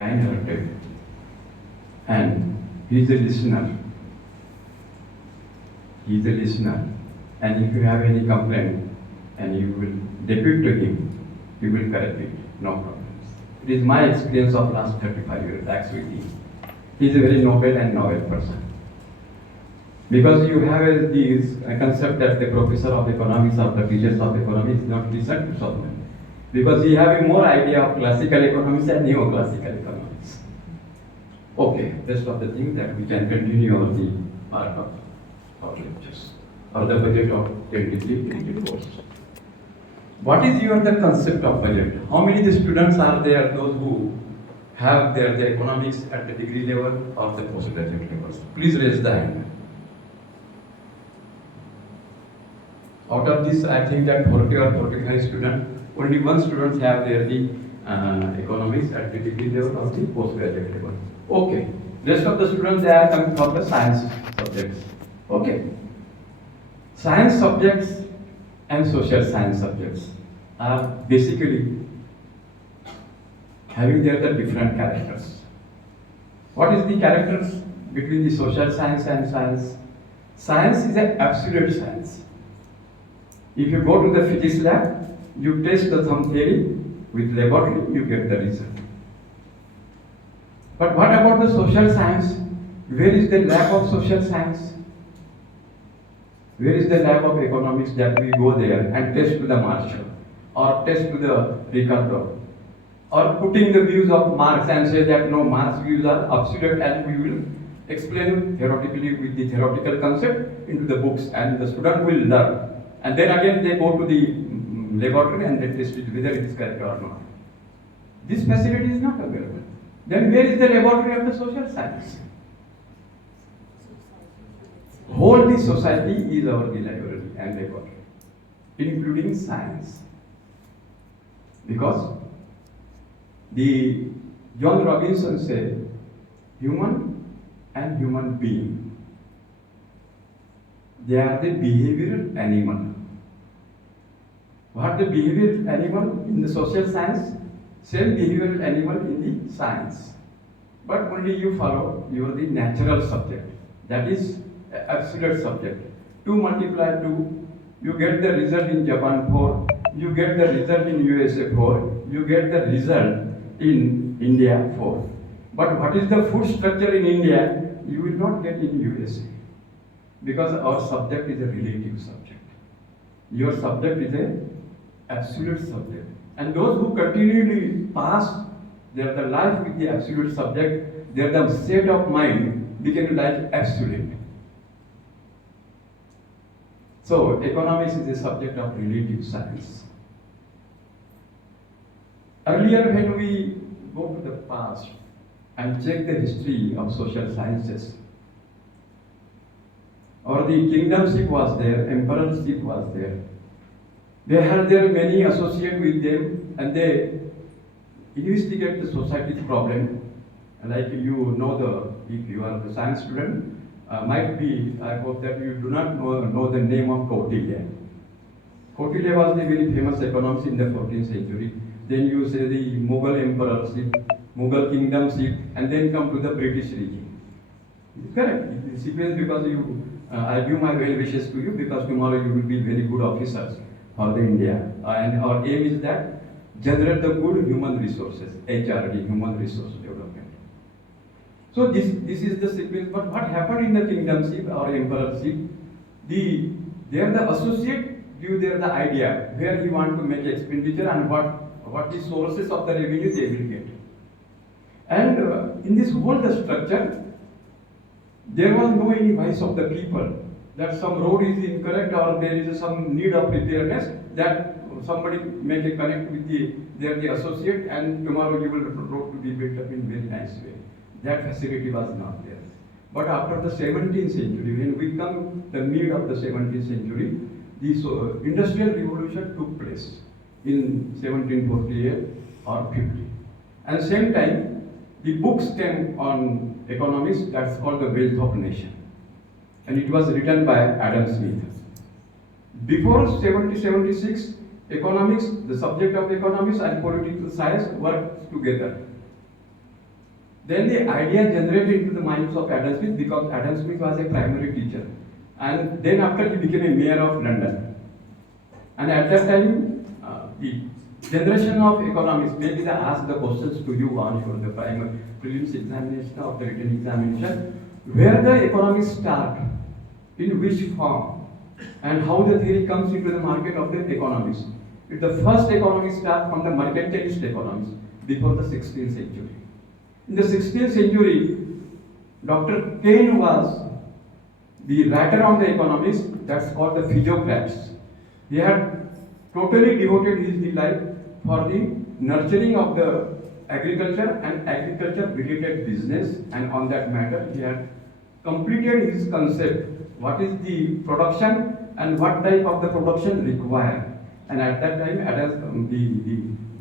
kind-hearted, and he is a listener. He is a listener, and if you have any complaint, and you will depute to him, he will correct it, no problems. It is my experience of last 35 years, actually. He is a very noble and novel person. Because you have this concept that the professor of economics or the teachers of economics not listen to someone. Because he have a more idea of classical economics and neoclassical economics. Okay, rest of the thing that we can continue on the part of our lectures or the budget of 23-24. What is the concept of budget? How many the students are there, those who have the economics at the degree level or the postgraduate levels? Please raise the hand. Out of this, I think that 40 or 45 students, only one student have the economics at the degree level or the postgraduate level. Okay. Rest of the students, they are coming from the science subjects. Okay. Science subjects and social science subjects are basically having the different characters. What is the characters between the social science and science? Science is an absolute science. If you go to the physics lab, you test the thumb theory with laboratory, you get the result. But what about the social science? Where is the lab of social science? Where is the lab of economics that we go there and test to the Marshall or test to the Ricardo or putting the views of Marx and say that no, Marx views are absolute and we will explain theoretically with the theoretical concept into the books and the student will learn. And then again they go to the laboratory and they test it whether it is correct or not. This facility is not available. Then where is the laboratory of the social science? Whole the society is our library and laboratory, including science. Because the John Robinson said, human and human being, they are the behavioral animal. What the behavioral animal in the social science? Same behavioral animal in the science. But only you follow your the natural subject. That is absolute subject. 2 multiply 2, you get the result in Japan 4, you get the result in USA 4, you get the result in India 4. But what is the food structure in India? You will not get in USA. Because our subject is a relative subject. Your subject is an absolute subject. And those who continually pass their life with the absolute subject, their state of mind became like absolute. So economics is a subject of relative science. Earlier when we go to the past and check the history of social sciences, or the kingdomship was there, emperorship was there. They had their many associates with them and they investigate the society's problem. Like you know if you are the science student, might be, I hope that you do not know the name of Kautilya. Kautilya was the very famous economist in the 14th century. Then you say the Mughal emperorship, Mughal kingdomship, and then come to the British regime. Correct. It is sequence because I give my well wishes to you because tomorrow you will be very good officers for the India. And our aim is that generate the good human resources, HRD, human resource development. So this is the sequence. But what happened in the kingdomship or emperorship? They are the associate give there the idea where he want to make expenditure and what the sources of the revenue they will get. And in this whole the structure, there was no any voice of the people that some road is incorrect or there is some need of repairs that somebody make a connect with the associate and tomorrow you will road to be built up in very nice way. That facility was not there. But after the 17th century, when we come the mid of the 17th century, the industrial revolution took place in 1748 or 50. And same time, the books came on economics that's called the Wealth of Nation. And it was written by Adam Smith. Before 1776, economics, the subject of economics and political science worked together. Then the idea generated into the minds of Adam Smith because Adam Smith was a primary teacher. And then after he became a mayor of London. And at that time, the generation of economists, maybe they ask the questions to you on your the primary prelims examination or the written examination, where the economists start, in which form, and how the theory comes into the market of the economists. If the first economists start from the mercantilist economists before the 16th century. In the 16th century, Dr. Kane was the writer on the economics, that's called the physiocrats. He had totally devoted his life for the nurturing of the agriculture and agriculture related business, and on that matter he had completed his concept, what is the production and what type of the production required. And at that time,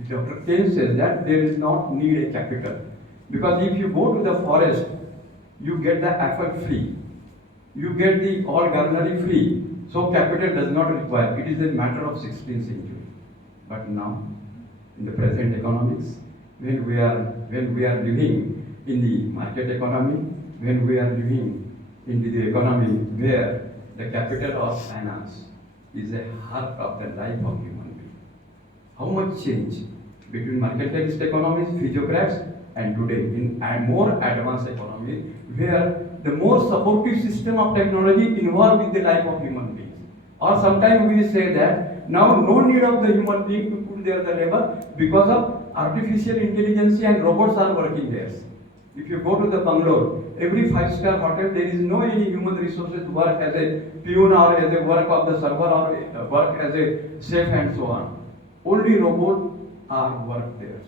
Dr. Kane says that there is not need a capital. Because if you go to the forest, you get the apple free. You get the all garnery free. So capital does not require. It is a matter of 16th century. But now, in the present economics, when we are living in the market economy, when we are living into the economy where the capital of finance is a heart of the life of human being. How much change between mercantilist economies, physiocrats, and today in a more advanced economy where the more supportive system of technology involved with the life of human beings. Or sometimes we say that now no need of the human being to put there the labor because of artificial intelligence and robots are working there. If you go to the Bangalore, every 5-star hotel, there is no any human resources work as a peon or as a work of the server or work as a chef and so on. Only robots are work there.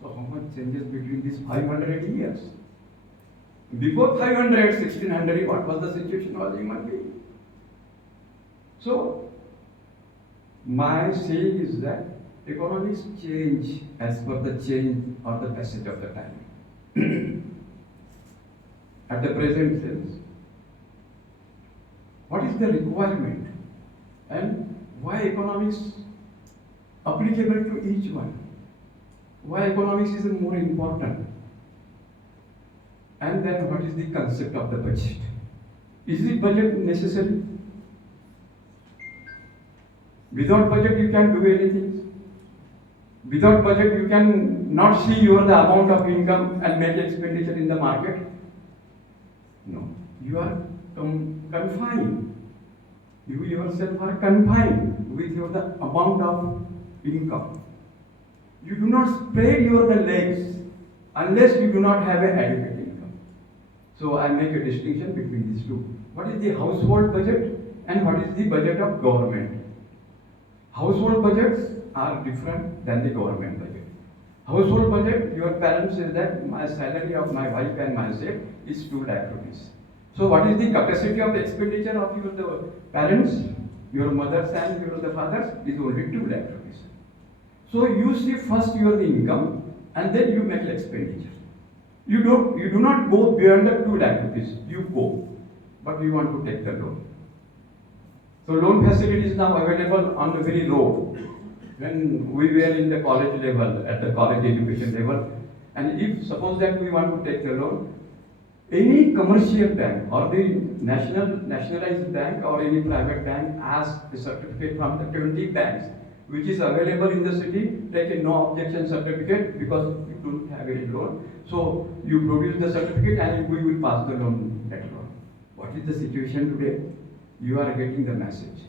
So how much changes between these 500 years? Before 500, 1600, what was the situation of human being? So, my saying is that economies change as per the change or the passage of the time. At the present sense, what is the requirement and why economics applicable to each one? Why economics is more important? And then what is the concept of the budget? Is the budget necessary? Without budget you can do anything. Without budget you can not see the amount of income and make expenditure in the market. No, you are confined. You yourself are confined with the amount of income. You do not spread the legs unless you do not have an adequate income. So I make a distinction between these two. What is the household budget and what is the budget of government? Household budgets are different than the government budget. Household budget, your parents say that my salary of my wife and myself is 2 lakh rupees. So what is the capacity of expenditure of your parents, your mothers and your fathers is only 2 lakh rupees. So you see first your income and then you make expenditure. You do not go beyond the 2 lakh rupees. You go, but you want to take the loan. So loan facility is now available on the very road. When we were in the college level, at the college education level, and if suppose that we want to take the loan, any commercial bank or the nationalized bank or any private bank asks a certificate from the 20 banks which is available in the city, take a no objection certificate because you don't have any loan. So you produce the certificate and we will pass the loan later on. What is the situation today? You are getting the message.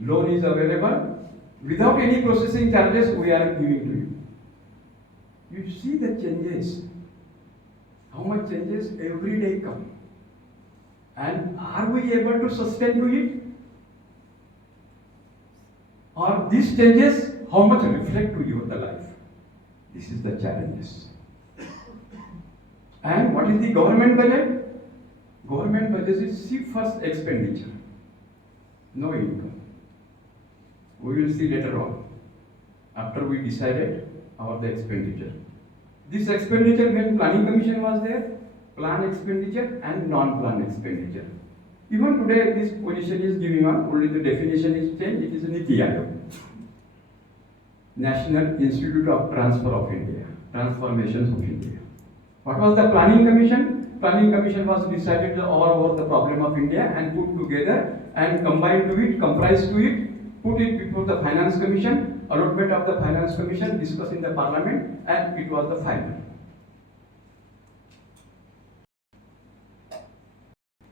Loan is available. Without any processing charges, we are giving to you. You see the changes. How much changes every day come. And are we able to sustain to it? Or these changes, how much reflect to your life? This is the challenges. And what is the government budget? Government budget is see first expenditure, no income. We will see later on, after we decided the expenditure. This expenditure when planning commission was there, plan expenditure and non-plan expenditure. Even today this position is giving on, only the definition is changed, it is Niti Aayog. National Institute of Transformations of India. What was the planning commission? Planning commission was decided all over the problem of India and put together and combined to it, comprised to it, put it before the finance commission, allotment of the finance commission, discussed in the parliament, and it was the final.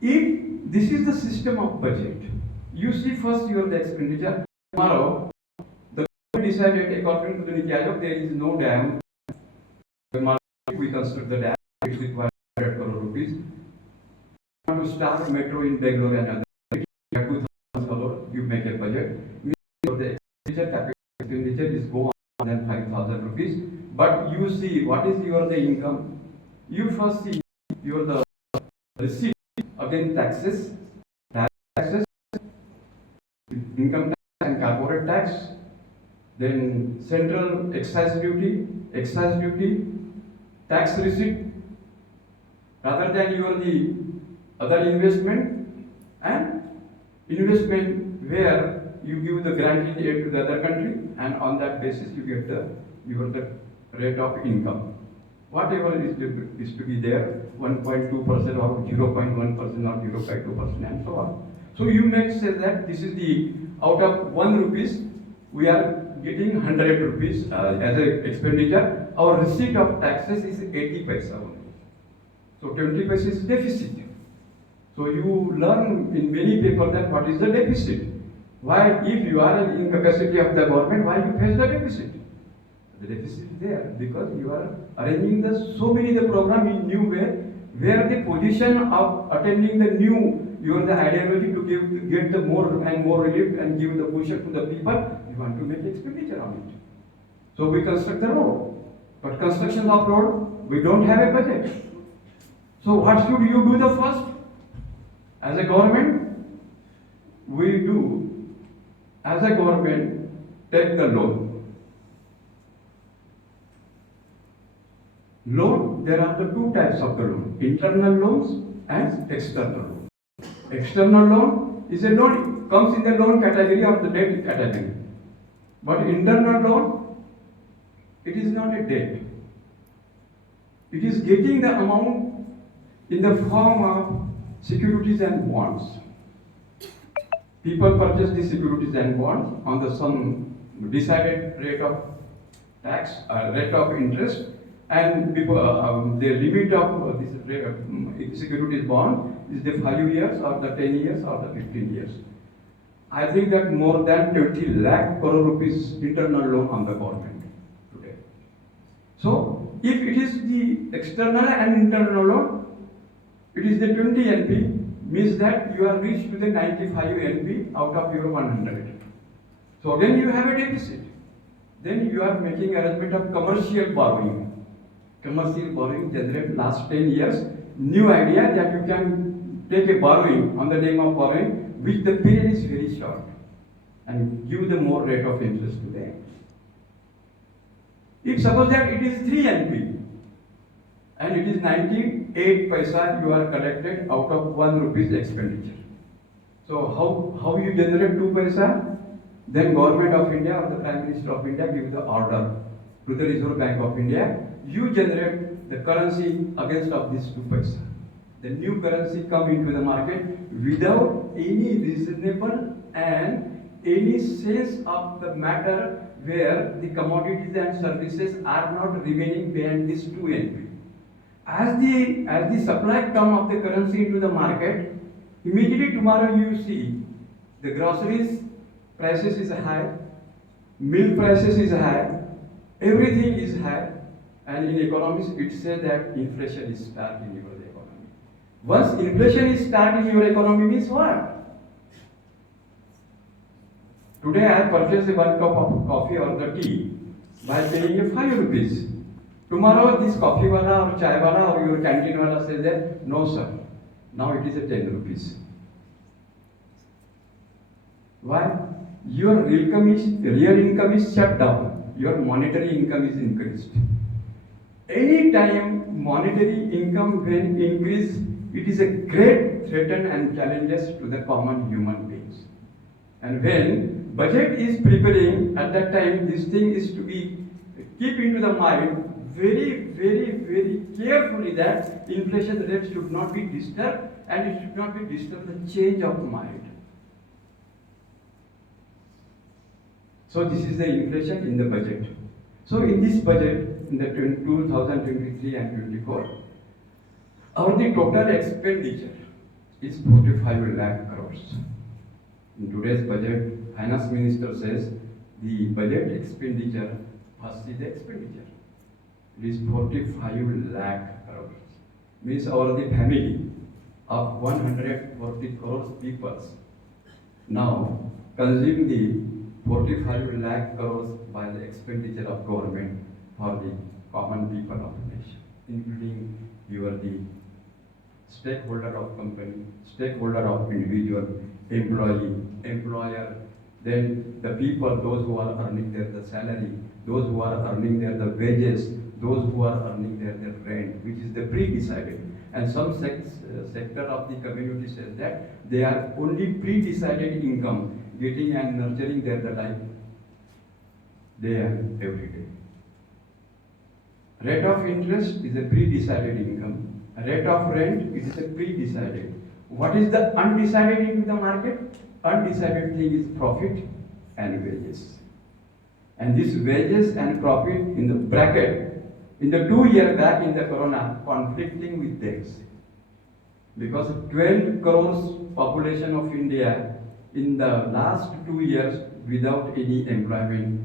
If this is the system of budget, you see first your the expenditure. Tomorrow, the government decided according to the Niti Aayog, there is no dam. We construct the dam, it requires 100 crore rupees. To start metro in Bangalore and other, 2,000 crore, you make a budget. The expenditure is go on than 5,000 rupees. But you see what is your the income. You first see your the receipt, again taxes, income tax and corporate tax, then central excise duty, tax receipt, rather than your the other investment and investment where you give the grant in aid to the other country, and on that basis you get the rate of income. Whatever is to be there, 1.2% or 0.1% or 0.2% and so on. So you make say that this is the, out of 1 rupees, we are getting 100 rupees as a expenditure. Our receipt of taxes is 80 paisa only. So 20 paisa is deficit. So you learn in many papers that what is the deficit. Why, if you are in incapacity of the government, why you face the deficit? The deficit is there because you are arranging so many the program in new way, where the position of attending the new, the ideology to get the more and more relief and give the position to the people, you want to make expenditure on it. So we construct the road, but construction of road, we don't have a budget. So what should you do the first? As a government, we do, as a government, take the loan. Loan, there are the two types of the loan, internal loans and external loans. External loan is a loan, comes in the loan category or the debt category. But internal loan, it is not a debt. It is getting the amount in the form of securities and bonds. People purchase the securities and bonds on the some decided rate of tax, rate of interest, and people, the limit of this securities bond is the 5 years or the 10 years or the 15 years. I think that more than 20 lakh crore rupees internal loan on the government today. So if it is the external and internal loan, it is the 20 NP, means that you are reached to the 95 NP out of your 100. So again you have a deficit. Then you are making arrangement of commercial borrowing. Commercial borrowing generate last 10 years, new idea that you can take a borrowing on the name of borrowing, which the period is very short, and give the more rate of interest to them. If suppose that it is 3 NP, and it is 98 paisa you are collected out of 1 rupees expenditure. So how you generate 2 paisa? Then Government of India or the Prime Minister of India give the order to the Reserve Bank of India, you generate the currency against of this 2 paisa. The new currency come into the market without any reasonable and any sense of the matter where the commodities and services are not remaining beyond this 2 NP. As the supply come of the currency into the market, immediately tomorrow you see the groceries prices is high, milk prices is high, everything is high, and in economics it says that inflation is start in your economy. Once inflation is start in your economy means what? Today I have purchased 1 cup of coffee or the tea by paying 5 rupees. Tomorrow this coffee wala or chai wala or your canteen wala says that no sir, now it is 10 rupees. Why? Your real income is shut down, your monetary income is increased. Any time monetary income when increase, it is a great threat and challenges to the common human beings. And when budget is preparing, at that time this thing is to be keep into the mind very, very, very carefully that inflation rate should not be disturbed, and it should not be disturbed the change of mind. So this is the inflation in the budget. So in this budget, in the 2023 and 24, the total expenditure is 45 lakh crores. In today's budget, Finance Minister says the budget expenditure must see the expenditure. It is 45 lakh crores. Means the family of 140 crores people now consume the 45 lakh crores by the expenditure of government for the common people of the nation, including the stakeholder of company, stakeholder of individual, employee, employer, then the people, those who are earning the salary, those who are earning the wages, those who are earning their rent, which is the pre-decided. And some sector of the community says that they are only pre-decided income, getting and nurturing their life day and every day. Rate of interest is a pre-decided income. Rate of rent, it is a pre-decided. What is the undecided in the market? Undecided thing is profit and wages. And this wages and profit in the bracket, in the 2 year back in the corona, conflicting with this. Because 12 crores population of India in the last 2 years without any employment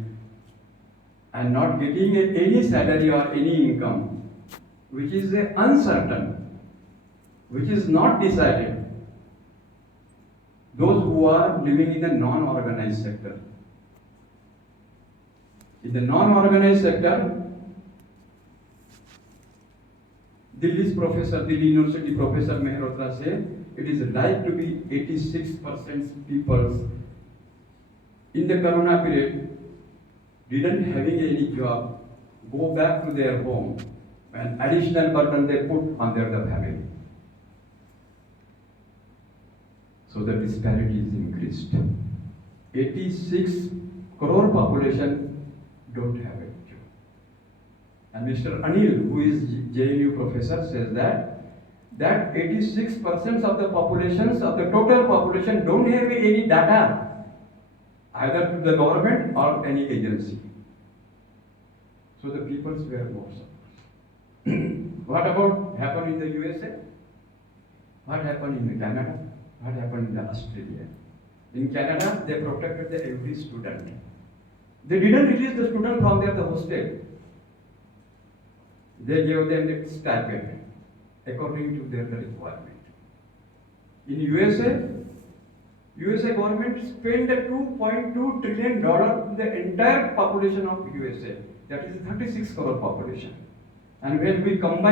and not getting any salary or any income, which is uncertain, which is not decided. Those who are living in the non-organized sector. In the non-organized sector, Delhi University Professor Mehrotra said, it is like to be 86% people in the corona period didn't having any job, go back to their home, and additional burden they put on their family. So the disparity is increased. 86 crore population don't have a job. And Mr. Anil, who is JNU professor, says that 86% of the populations of the total population don't have any data, either to the government or any agency. So the peoples were more suffering. What about happened in the USA? What happened in Canada? What happened in Australia? In Canada, they protected every student. They didn't release the student from the hostel. They gave them the stipend according to their requirement. In USA government spent $2.2 trillion in the entire population of USA. That is 36 crore population. And when we come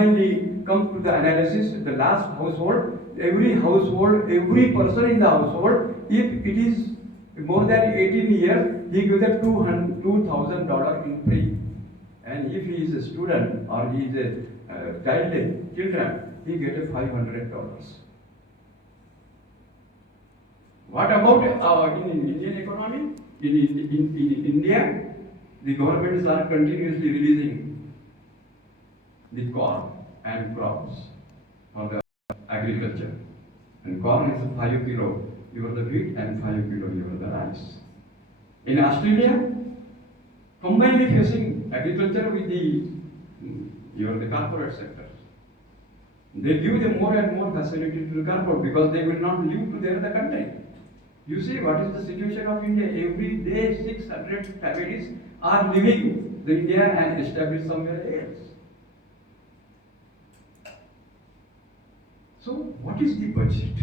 to the analysis, the last household, every person in the household, if it is more than 18 years, he gives $2,000 in free. And if he is a student or he is a children, he gets $500. What about in Indian economy? In India, the governments are continuously releasing the corn and crops for the agriculture. And corn is 5 kilo, the wheat, and 5 kilo, the rice. In Australia, combinedly facing agriculture with the corporate sector. They give them more and more facility to the corporate because they will not live to their content. You see what is the situation of India? Every day 600 families are leaving India and established somewhere else. So what is the budget?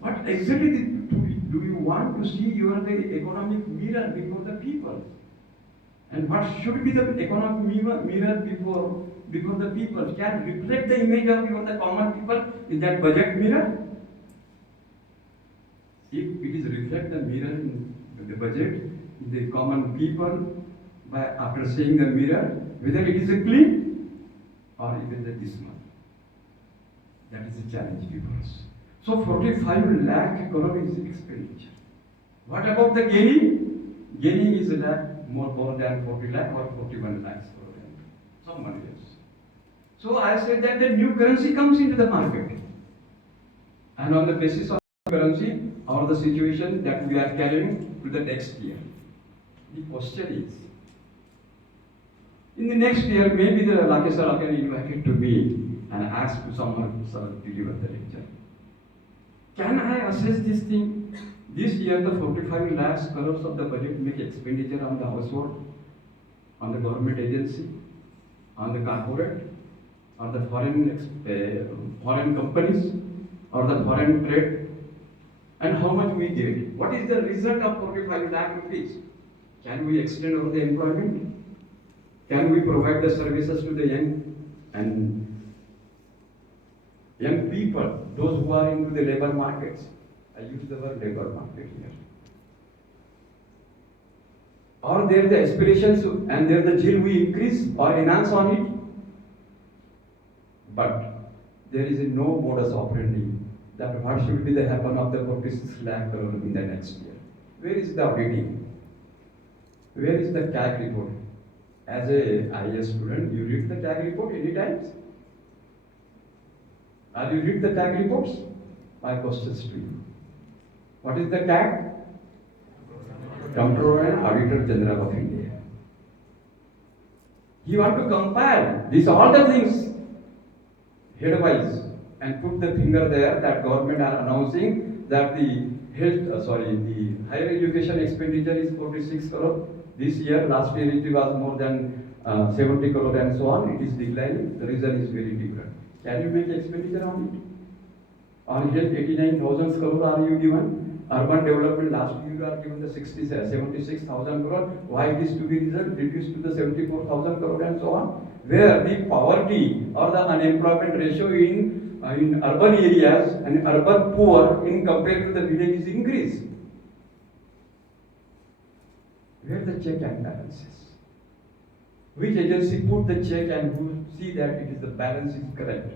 What exactly do you want to see the economic mirror before the people? And what should be the economic mirror before the people? Can reflect the image of the common people in that budget mirror? If it is reflect the mirror in the budget, in the common people, by after seeing the mirror, whether it is a clean or it is a dismal. That is a challenge before us. So 45 lakh crore is expenditure. What about the gaining? Gaining is more than 40 lakh or 41 lakhs crore. Some money else. So I said that the new currency comes into the market. And on the basis of currency or the situation that we are carrying to the next year. The question is, in the next year, maybe the Lakshya Sir can invite it to me and ask to someone to deliver the lecture. Can I assess this thing? This year, the 45 lakhs crores of the budget make expenditure on the household, on the government agency, on the corporate, on the foreign companies, or the foreign trade, and how much we get. What is the result of 45 lakh rupees? Can we extend over the employment? Can we provide the services to the young people, those who are into the labor markets? I use the word labor market here. Or there the aspirations and there the zeal we increase or enhance on it? But there is no modus operandi that what should be the happen of the 46 lakh crore in the next year. Where is the auditing? Where is the CAG report? As a IAS student, you read the CAG report any times? Have you read the CAG reports? My questions to you. What is the CAG? Comptroller and Auditor General of India. You want to compare these all the things headwise and put the finger there that government are announcing that the the higher education expenditure is 46 crore this year. Last year it was more than 70 crore and so on. It is declining. The reason is very different. Can you make expenditure on it? On health, 89,000 crore are you given? Urban development last year you are given the 76,000 crore. Why it is to be reduced to the 74,000 crore and so on? Where the poverty or the unemployment ratio in urban areas and urban poor in compared to the village is increased. Where the check and balances? Which agency put the check and who see that it is the balance is correct?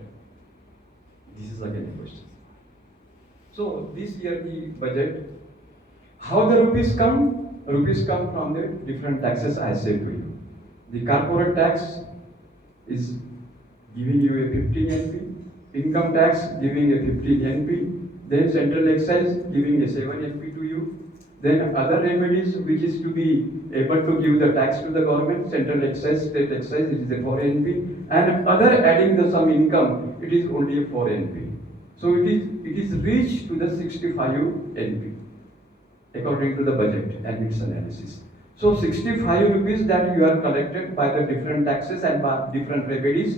This is again a question. So this year the budget, how the rupees come? Rupees come from the different taxes I said to you. The corporate tax is giving you a 15 NP, income tax giving a 15 NP, then central excise giving a 7 NP to you, then other remedies which is to be able to give the tax to the government, central excise, state excise, it is a 4 NP, and other adding the some income, it is only a 4 NP. So it is reached to the 65 NP according to the budget and its analysis. So 65 rupees that you are collected by the different taxes and by different remedies.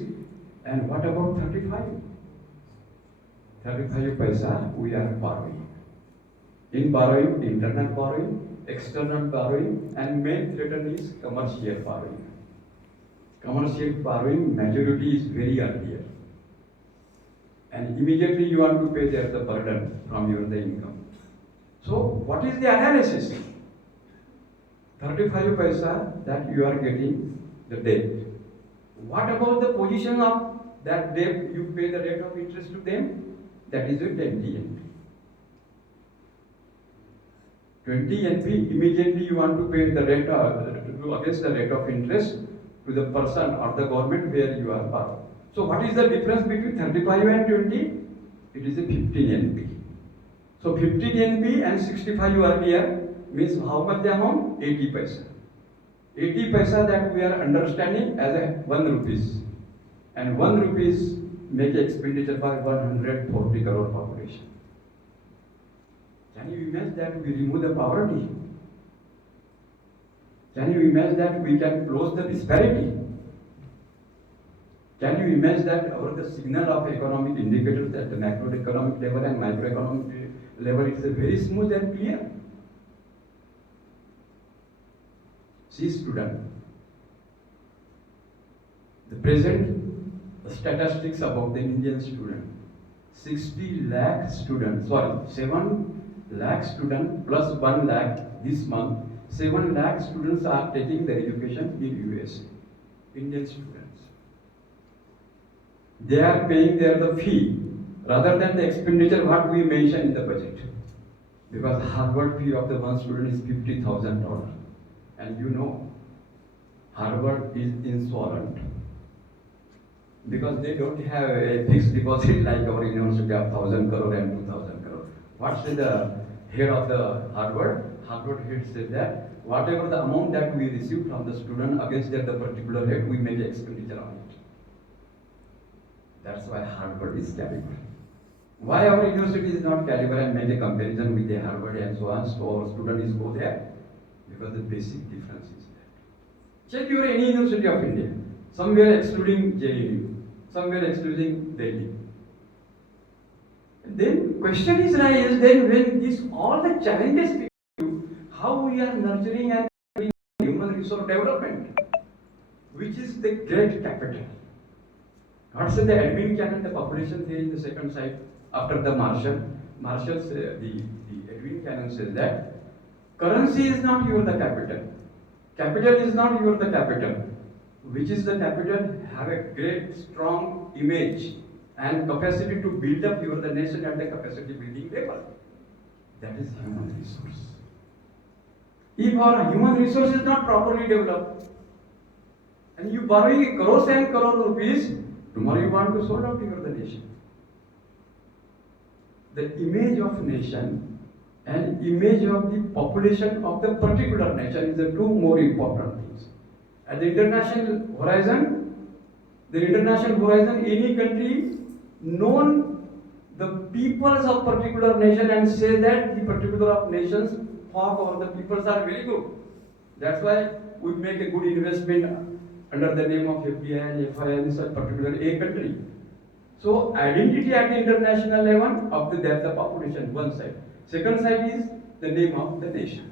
And what about 35? 35 paisa we are borrowing. In borrowing, internal borrowing, external borrowing, and main return is commercial borrowing. Commercial borrowing majority is very earlier. And immediately you want to pay there the burden from your the income. So what is the analysis? 35 paisa that you are getting the debt. What about the position of that debt you pay the rate of interest to them? That is a 20 NP. 20 NP, immediately you want to pay the rate against the rate of interest to the person or the government where you are borrowing. So what is the difference between 35 and 20? It is a 15 NP. So 15 NP and 65 earlier means how much the amount? 80 paisa. 80 paisa that we are understanding as a 1 rupees. And 1 rupees make expenditure for 140 crore population. Can you imagine that we remove the poverty? Can you imagine that we can close the disparity? Can you imagine that the signal of economic indicators at the macroeconomic level and microeconomic level is very smooth and clear? See, student, the present statistics about the Indian student, 60 lakh students, 7 lakh students plus 1 lakh this month, 7 lakh students are taking their education in USA, Indian students. They are paying the fee rather than the expenditure what we mentioned in the budget. Because Harvard fee of the one student is $50,000. And you know, Harvard is insolvent. because they don't have a fixed deposit like our university of 1,000 crore and 2,000 crore. What said the head of the Harvard? Harvard head said that whatever the amount that we receive from the student against that the particular head, we make expenditure on it. That's why Harvard is caliber. Why our university is not caliber and make a comparison with the Harvard and so on, so our student is go there? Because the basic difference is that. Check your any university of India. Somewhere excluding JNU, somewhere excluding Delhi. And then question is raised, then when this all the challenges we do, how we are nurturing and human resource development, which is the great capital. God said the admin canon, the population theory in the second side after the Marshall. Marshall said, the admin canon says that currency is not your the capital. Capital is not your the capital. Which is the capital? Have a great strong image and capacity to build up your the nation at the capacity building level. That is human resource. If our human resource is not properly developed, and you borrowing crores and crore rupees, tomorrow you want to sold out your the nation. The image of nation and image of the population of the particular nation is the two more important things. At the international horizon, any country known the peoples of particular nation and say that the particular of nations talk or the peoples are very good. That's why we make a good investment under the name of FDI and FI in such particular a country. So identity at the international level of the population, one side. Second side is the name of the nation.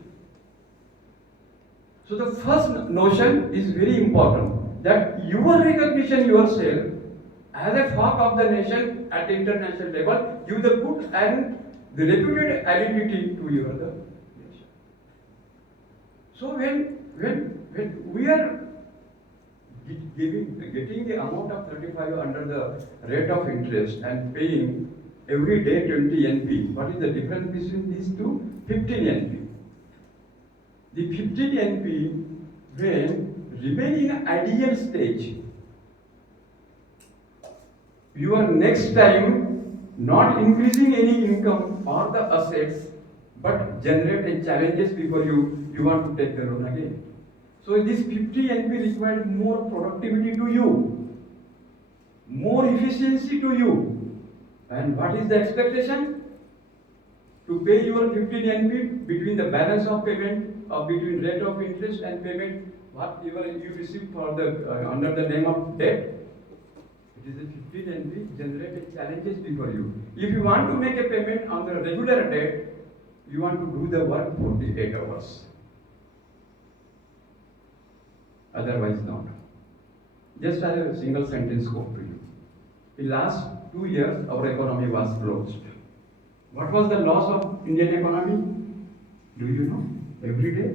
So the first notion is very important, that your recognition yourself as a folk of the nation at the international level give the good and the reputed identity to your the nation. So when we are getting the amount of 35 under the rate of interest and paying every day 20 NP, what is the difference between these two? 15 NP. The 15 NP, when remain in ideal stage, you are next time not increasing any income or the assets, but generate a challenges before you want to take the loan again. So this 50 NP requires more productivity to you, more efficiency to you. And what is the expectation? To pay your 15 NP between the balance of payment or between rate of interest and payment, whatever you receive for the under the name of debt, it is a 15 NP generated challenges before you. If you want to make a payment on the regular debt, you want to do the work 48 hours. Otherwise not. Just as a single sentence quote to you. In last 2 years, our economy was closed. What was the loss of Indian economy? Do you know? Every day.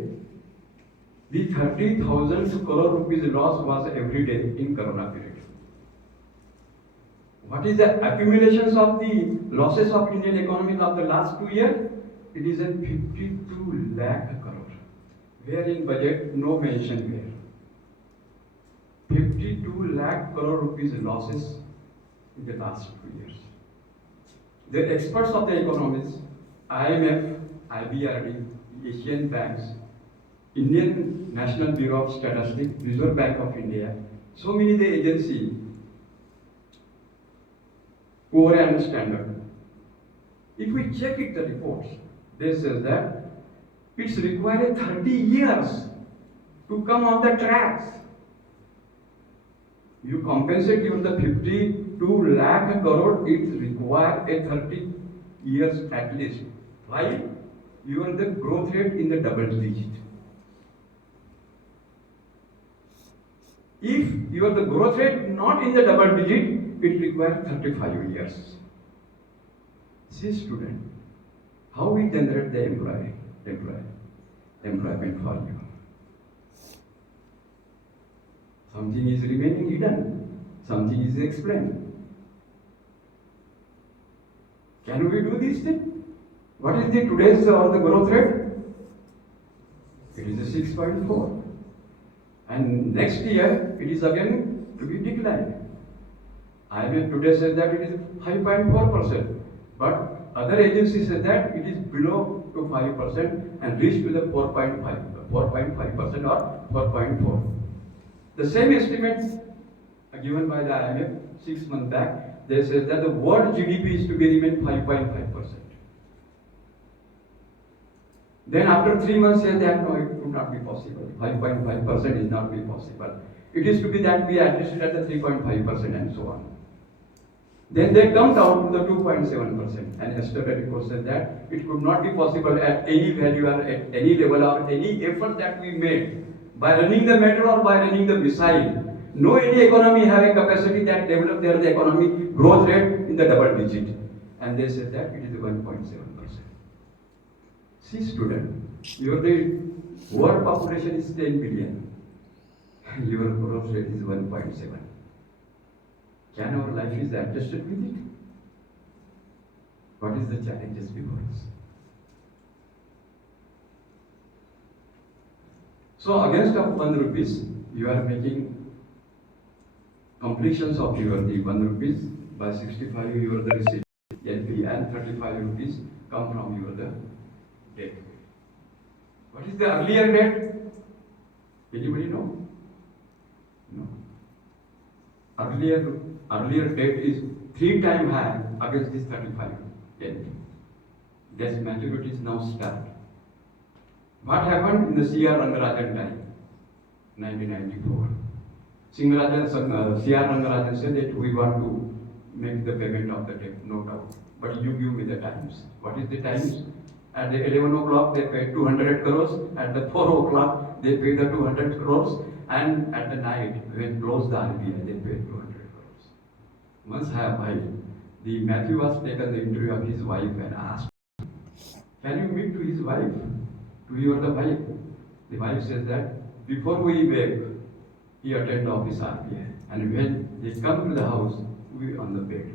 The 30,000 crore rupees loss was every day in Corona period. What is the accumulations of the losses of Indian economy of the last 2 years? It is a 52 lakh crore. Where in budget, no mention where. 52 lakh crore rupees losses in the last 2 years. The experts of the economists, IMF, IBRD, Asian banks, Indian National Bureau of Statistics, Reserve Bank of India, so many the agency, core and standard. If we check it, the reports, they say that it's required 30 years to come on the tracks. You compensate even the 52 lakh crore, it requires a 30 years at least. Why? You are the growth rate in the double digit. If you are the growth rate not in the double digit, it requires 35 years. See student, how we generate the employment for you. Something is remaining hidden, something is explained. Can we do this thing? What is the today's or the growth rate? It is a 6.4. And next year, it is again to be declined. IMF today says that it is 5.4%, but other agencies say that it is below to 5% and reached to the 4.5% or 4.4. The same estimates given by the IMF 6 months back, they said that the world GDP is to be remain 5.5%. Then after 3 months, said that no, it could not be possible. 5.5% is not be possible. It is to be that we adjusted at the 3.5% and so on. Then they come down to the 2.7%. And yesterday report said that it could not be possible at any value or at any level or any effort that we made by running the metro or by running the missile. No any economy have a capacity that develop their economic growth rate in the double digit. And they said that it is 1.7%. See student, your world population is 10 billion. Your growth rate is 1.7. Can our life is adjusted with it? What is the challenges before us? So against of 1 rupees, you are making completions of your the 1 rupees by 65 you are the receipt NP and 35 rupees come from your the debt. What is the earlier debt? Anybody know? No. Earlier debt is 3 times higher against this 35 NP. This maturity is now start. What happened in the C.R. Rangarajan time? 1994. C.R. Rangarajan said that we want to make the payment of the debt, no doubt. But you give me the times. What is the times? At the 11 o'clock they paid 200 crores. At the 4 o'clock they paid the 200 crores. And at the night when closed the RBI they paid 200 crores. Once the Matthew was taken the interview of his wife and asked, can you meet to his wife? To your the wife? The wife says that before we wake, he attend the office RBI. And when they come to the house, we on the bed.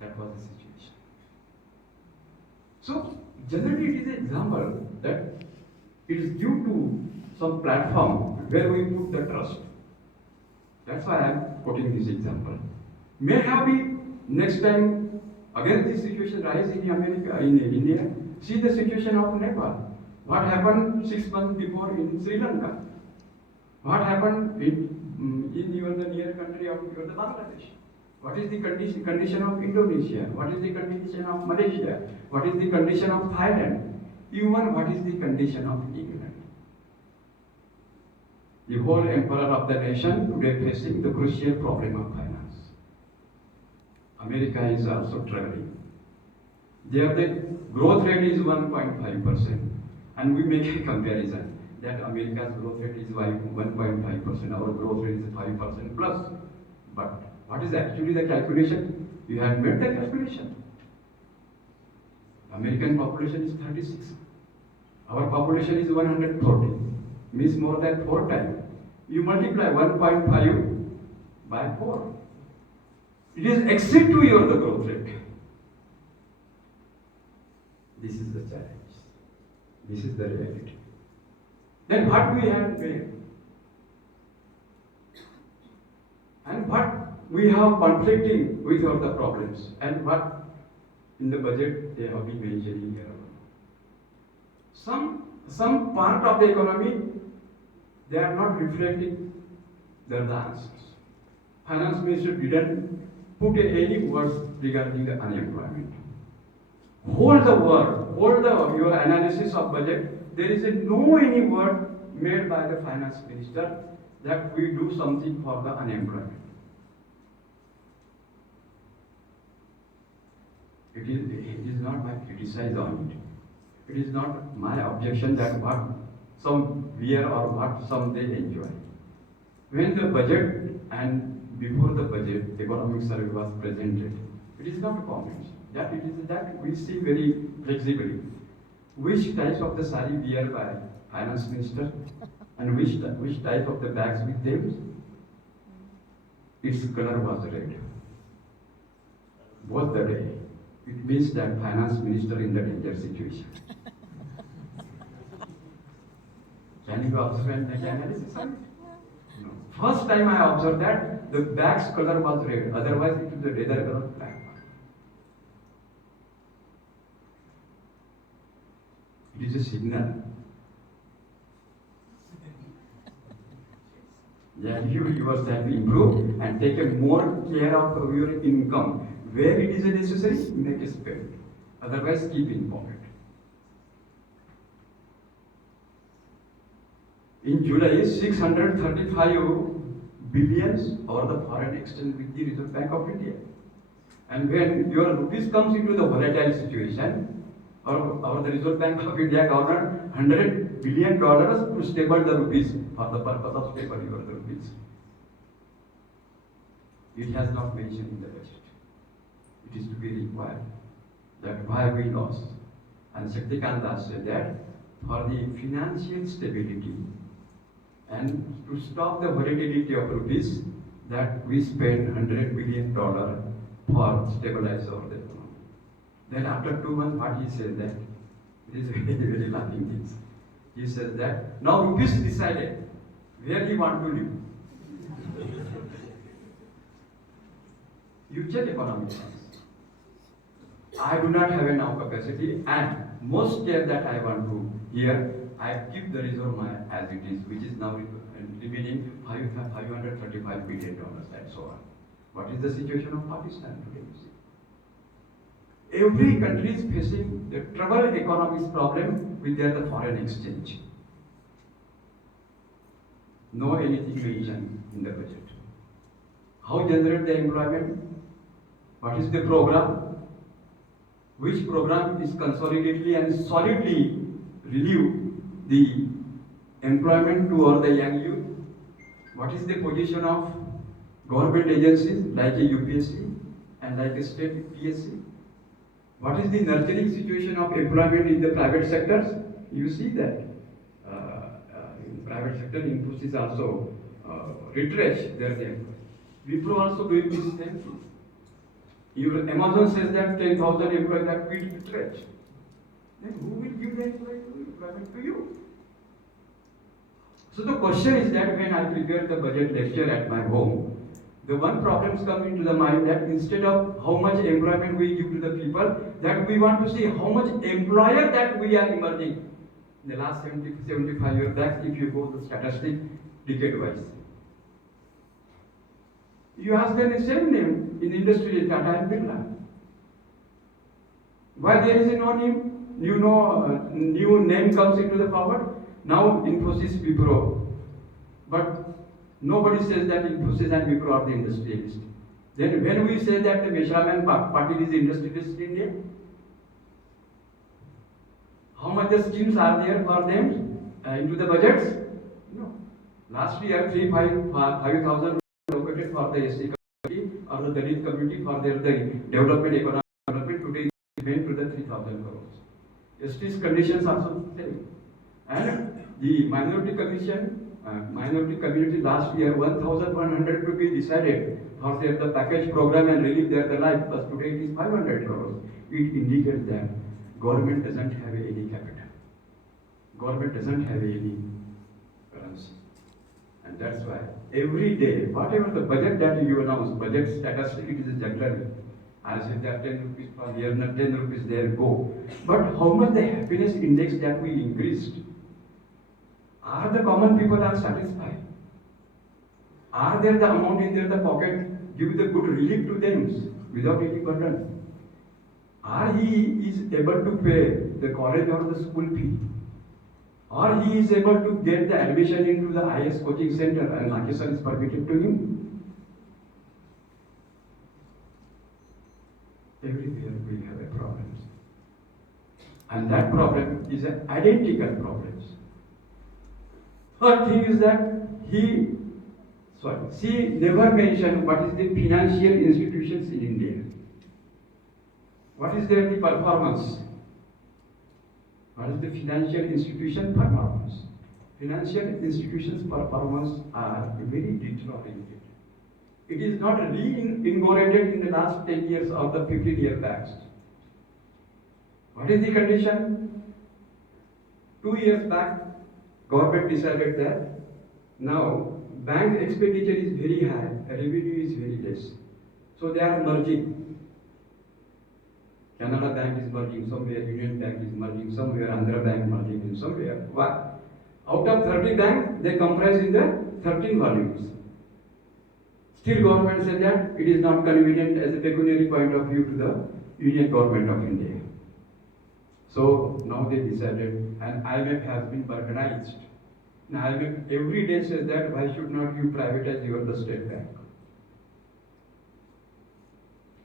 That was the situation. So generally it is an example that it is due to some platform where we put the trust. That's why I am quoting this example. May have be next time again this situation rise in America, in India. See the situation of Nepal. What happened 6 months before in Sri Lanka? What happened in the near country of the Bangladesh? What is the condition of Indonesia? What is the condition of Malaysia? What is the condition of Thailand? Even what is the condition of England? The whole emperor of the nation today facing the crucial problem of finance. America is also struggling. There the growth rate is 1.5%. And we make a comparison that America's growth rate is 1.5%, our growth rate is 5% plus. But what is actually the calculation? You have made the calculation. American population is 36. Our population is 140. Means more than 4 times. You multiply 1.5 by 4. It is exceed to your the growth rate. This is the challenge. This is the reality. Then what we have made? And what we have conflicting with all the problems and what in the budget they have been mentioning here. Some part of the economy they are not reflecting the answers. Finance Minister didn't put any words regarding the unemployment. Hold your analysis of budget. There is no any word made by the Finance Minister that we do something for the unemployment. It is not my criticize on it. It is not my objection that what some wear or what some they enjoy. When the budget and before the budget economic survey was presented, it is not comments. That it is that we see very flexibly which types of the sari wear by Finance Minister and which type of the bags with them. Its color was red. Both the day. It means that Finance Minister in the danger situation. Can you observe and make analysis on it? No. First time I observed that the bag's color was red, otherwise it was a leather color black. It is a signal. That you yourself improve and take a more care of your income. Where it is necessary, make a spend. Otherwise, keep in pocket. In July, 635 billions over the foreign exchange with the Reserve Bank of India. And when your rupees comes into the volatile situation, or the Reserve Bank of India governor $100 billion to stable the rupees for the purpose of stable your rupees. It has not mentioned in the budget. It is to be required. That why we lost. And Shaktikant Das said that for the financial stability and to stop the volatility of rupees, that we spend $100 billion for stabilize our economy. Then after 2 months, what he said that, it is very, very laughing things. He said that, now rupees decided where he want to live. You check economic terms. I do not have enough capacity, and most care that I want to here, I keep the reserve as it is, which is now remaining $535 billion and so on. What is the situation of Pakistan today? Every country is facing the troubled economic problem with the foreign exchange. No anything mentioned in the budget. How generate the employment? What is the program? Which program is consolidatedly and solidly relieve the employment to all the young youth? What is the position of government agencies like a UPSC and like a state PSC? What is the nurturing situation of employment in the private sectors? You see that in private sector, Infosys also retrench their employees. Wipro also doing this same thing. Your Amazon says that 10,000 employees are quit retrench. Then who will give the employment to you? So the question is that when I prepare the budget lecture at my home, the one problems come into the mind that instead of how much employment we give to the people, that we want to see how much employer that we are emerging. In the last 75 years back, if you go to statistic decade-wise. You ask them the same name in industry, Tata and Birla. Why there is no name? New name comes into the forward. Now Infosys, Wipro. But nobody says that Infosys and Wipro are the industrialists. Then when we say that the Meshraman Patil is industrialist in India, how much the schemes are there for them into the budgets? No. Last year, 5,000 allocated for the SC community or the Dalit community for their development, economic development. Today, it went to the 3,000 crores. ST's conditions are also same. And the minority community last year, 1,100 to be decided for the package program and relieve their life, but today it is 500 crores. It indicates that government doesn't have any capital. Government doesn't have any currency. And that's why every day, whatever the budget that you announce, budget status, it is a jugglery. I said that 10 rupees per year, not 10 rupees there, go. But how much the happiness index that we increased? Are the common people are satisfied? Are there the amount in their pocket, give the good relief to them without any burden? Are he is able to pay the college or the school fee? Or he is able to get the admission into the IAS coaching center and Lakesar is permitted to him? Everywhere we have a problem. And that problem is an identical problem. Third thing is that she never mentioned what is the financial institutions in India. What is their performance? What is the financial institution performance? Financial institutions performance are very deteriorated. It is not reinvigorated in the last 10 years or the 15 years back. What is the condition? 2 years back, government decided that now bank expenditure is very high, revenue is very less. So they are merging. Canada Bank is merging somewhere, Union Bank is merging somewhere, Andhra Bank merging in somewhere. Why? Out of 30 banks, they comprise in the 13 volumes. Still government said that it is not convenient as a pecuniary point of view to the Union Government of India. So now they decided, and IMF has been organized. Now IMF every day says that why should not you privatize the state bank?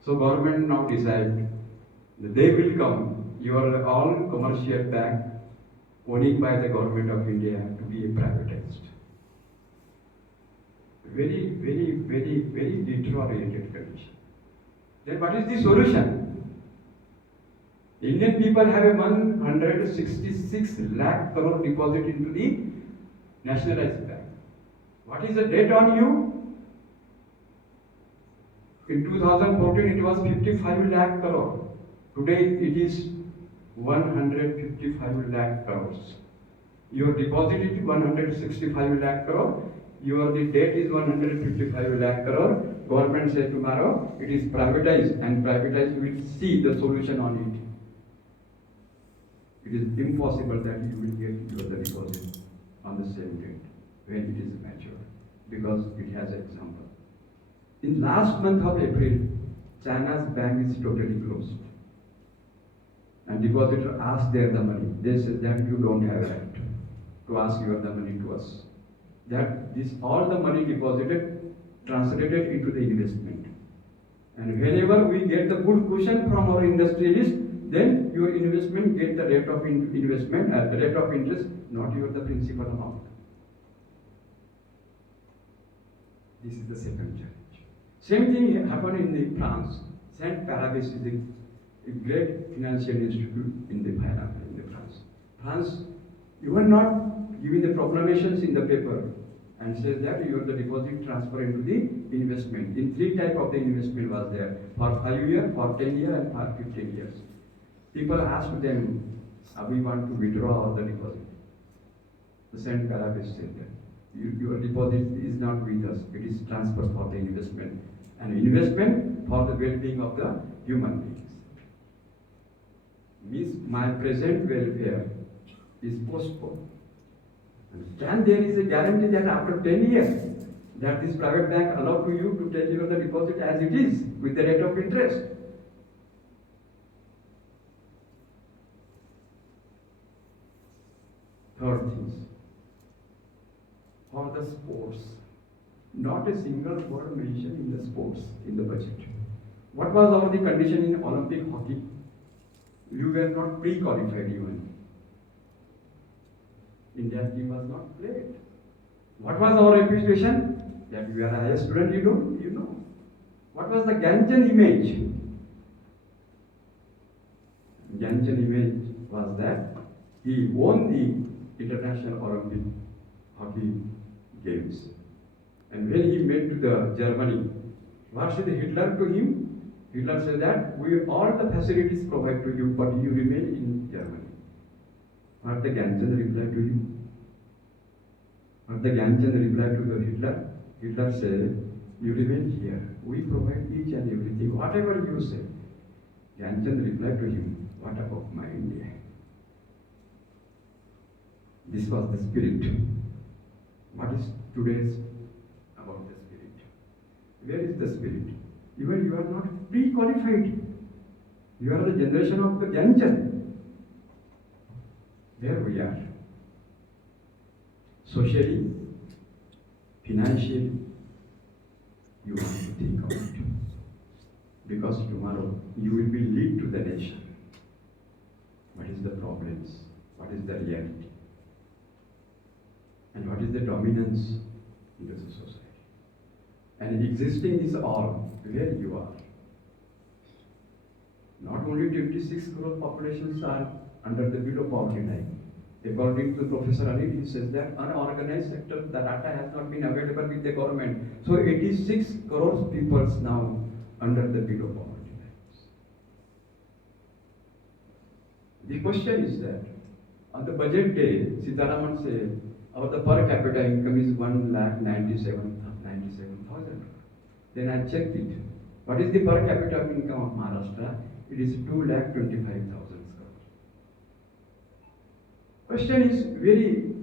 So government now decide that they will come, your all commercial bank owning by the government of India to be privatized. Very, very, very, very deteriorated condition. Then what is the solution? Indian people have a 166 lakh crore deposit into the nationalized bank. What is the debt on you? In 2014 it was 55 lakh crore. Today it is 155 lakh crores. Your deposit is 165 lakh crore. Your the debt is 155 lakh crore. Government says tomorrow it is privatized, and privatized will see the solution on it. It is impossible that you will get your deposit on the same date when it is mature, because it has an example. In last month of April, China's bank is totally closed. And depositor asked there the money. They said that you don't have a right to ask your the money to us. That this all the money deposited translated into the investment. And whenever we get the good cushion from our industrialists, then your investment get the rate of investment at the rate of interest, not your the principal amount. This is the second challenge. Same thing happened in the France. Saint Parabis is a great financial institute in the France. France, you are not giving the proclamations in the paper and says that you are the deposit transfer into the investment. In three type of the investment was there, for 5 years, for 10 years, and for 15 years. People asked them, we want to withdraw the deposit. The Saint Parabis said that your deposit is not with us, it is transfer for the investment. And investment for the well-being of the human beings. Means my present welfare is postponed. And there is a guarantee that after 10 years, that this private bank allowed to you to take your the deposit as it is with the rate of interest. Third things, for the sports, not a single word mentioned in the sports in the budget. What was our the condition in Olympic hockey? You were not pre-qualified even. Indian team was not played. What was our reputation? That we are a IAS student, you know. What was the Ganjan image? Ganjan image was that he won the International Olympic Hockey Games. And when he went to the Germany, what said Hitler to him? Hitler said that we all the facilities provide to you, but you remain in Germany. What the Ganjan replied to him? What the Ganjan replied to the Hitler? Hitler said, you remain here. We provide each and everything, whatever you say. Ganjan replied to him, what about my India? This was the spirit. What is today's about the spirit? Where is the spirit? You are not pre-qualified. You are the generation of the Ganjan. There we are. Socially, financially, you have to think about it. Because tomorrow you will be lead to the nation. What is the problems? What is the reality? And what is the dominance in the society? And existing is all where you are. Not only 26 crore populations are under the below poverty line. According to Professor Ali, he says that unorganized sector, the data has not been available with the government. So 86 crore people now under the below poverty lines. The question is that on the budget day, Sitaraman said, Our the per capita income is 1,97,000. Then I checked it. What is the per capita income of Maharashtra? It is 2,25,000 crore. Question is very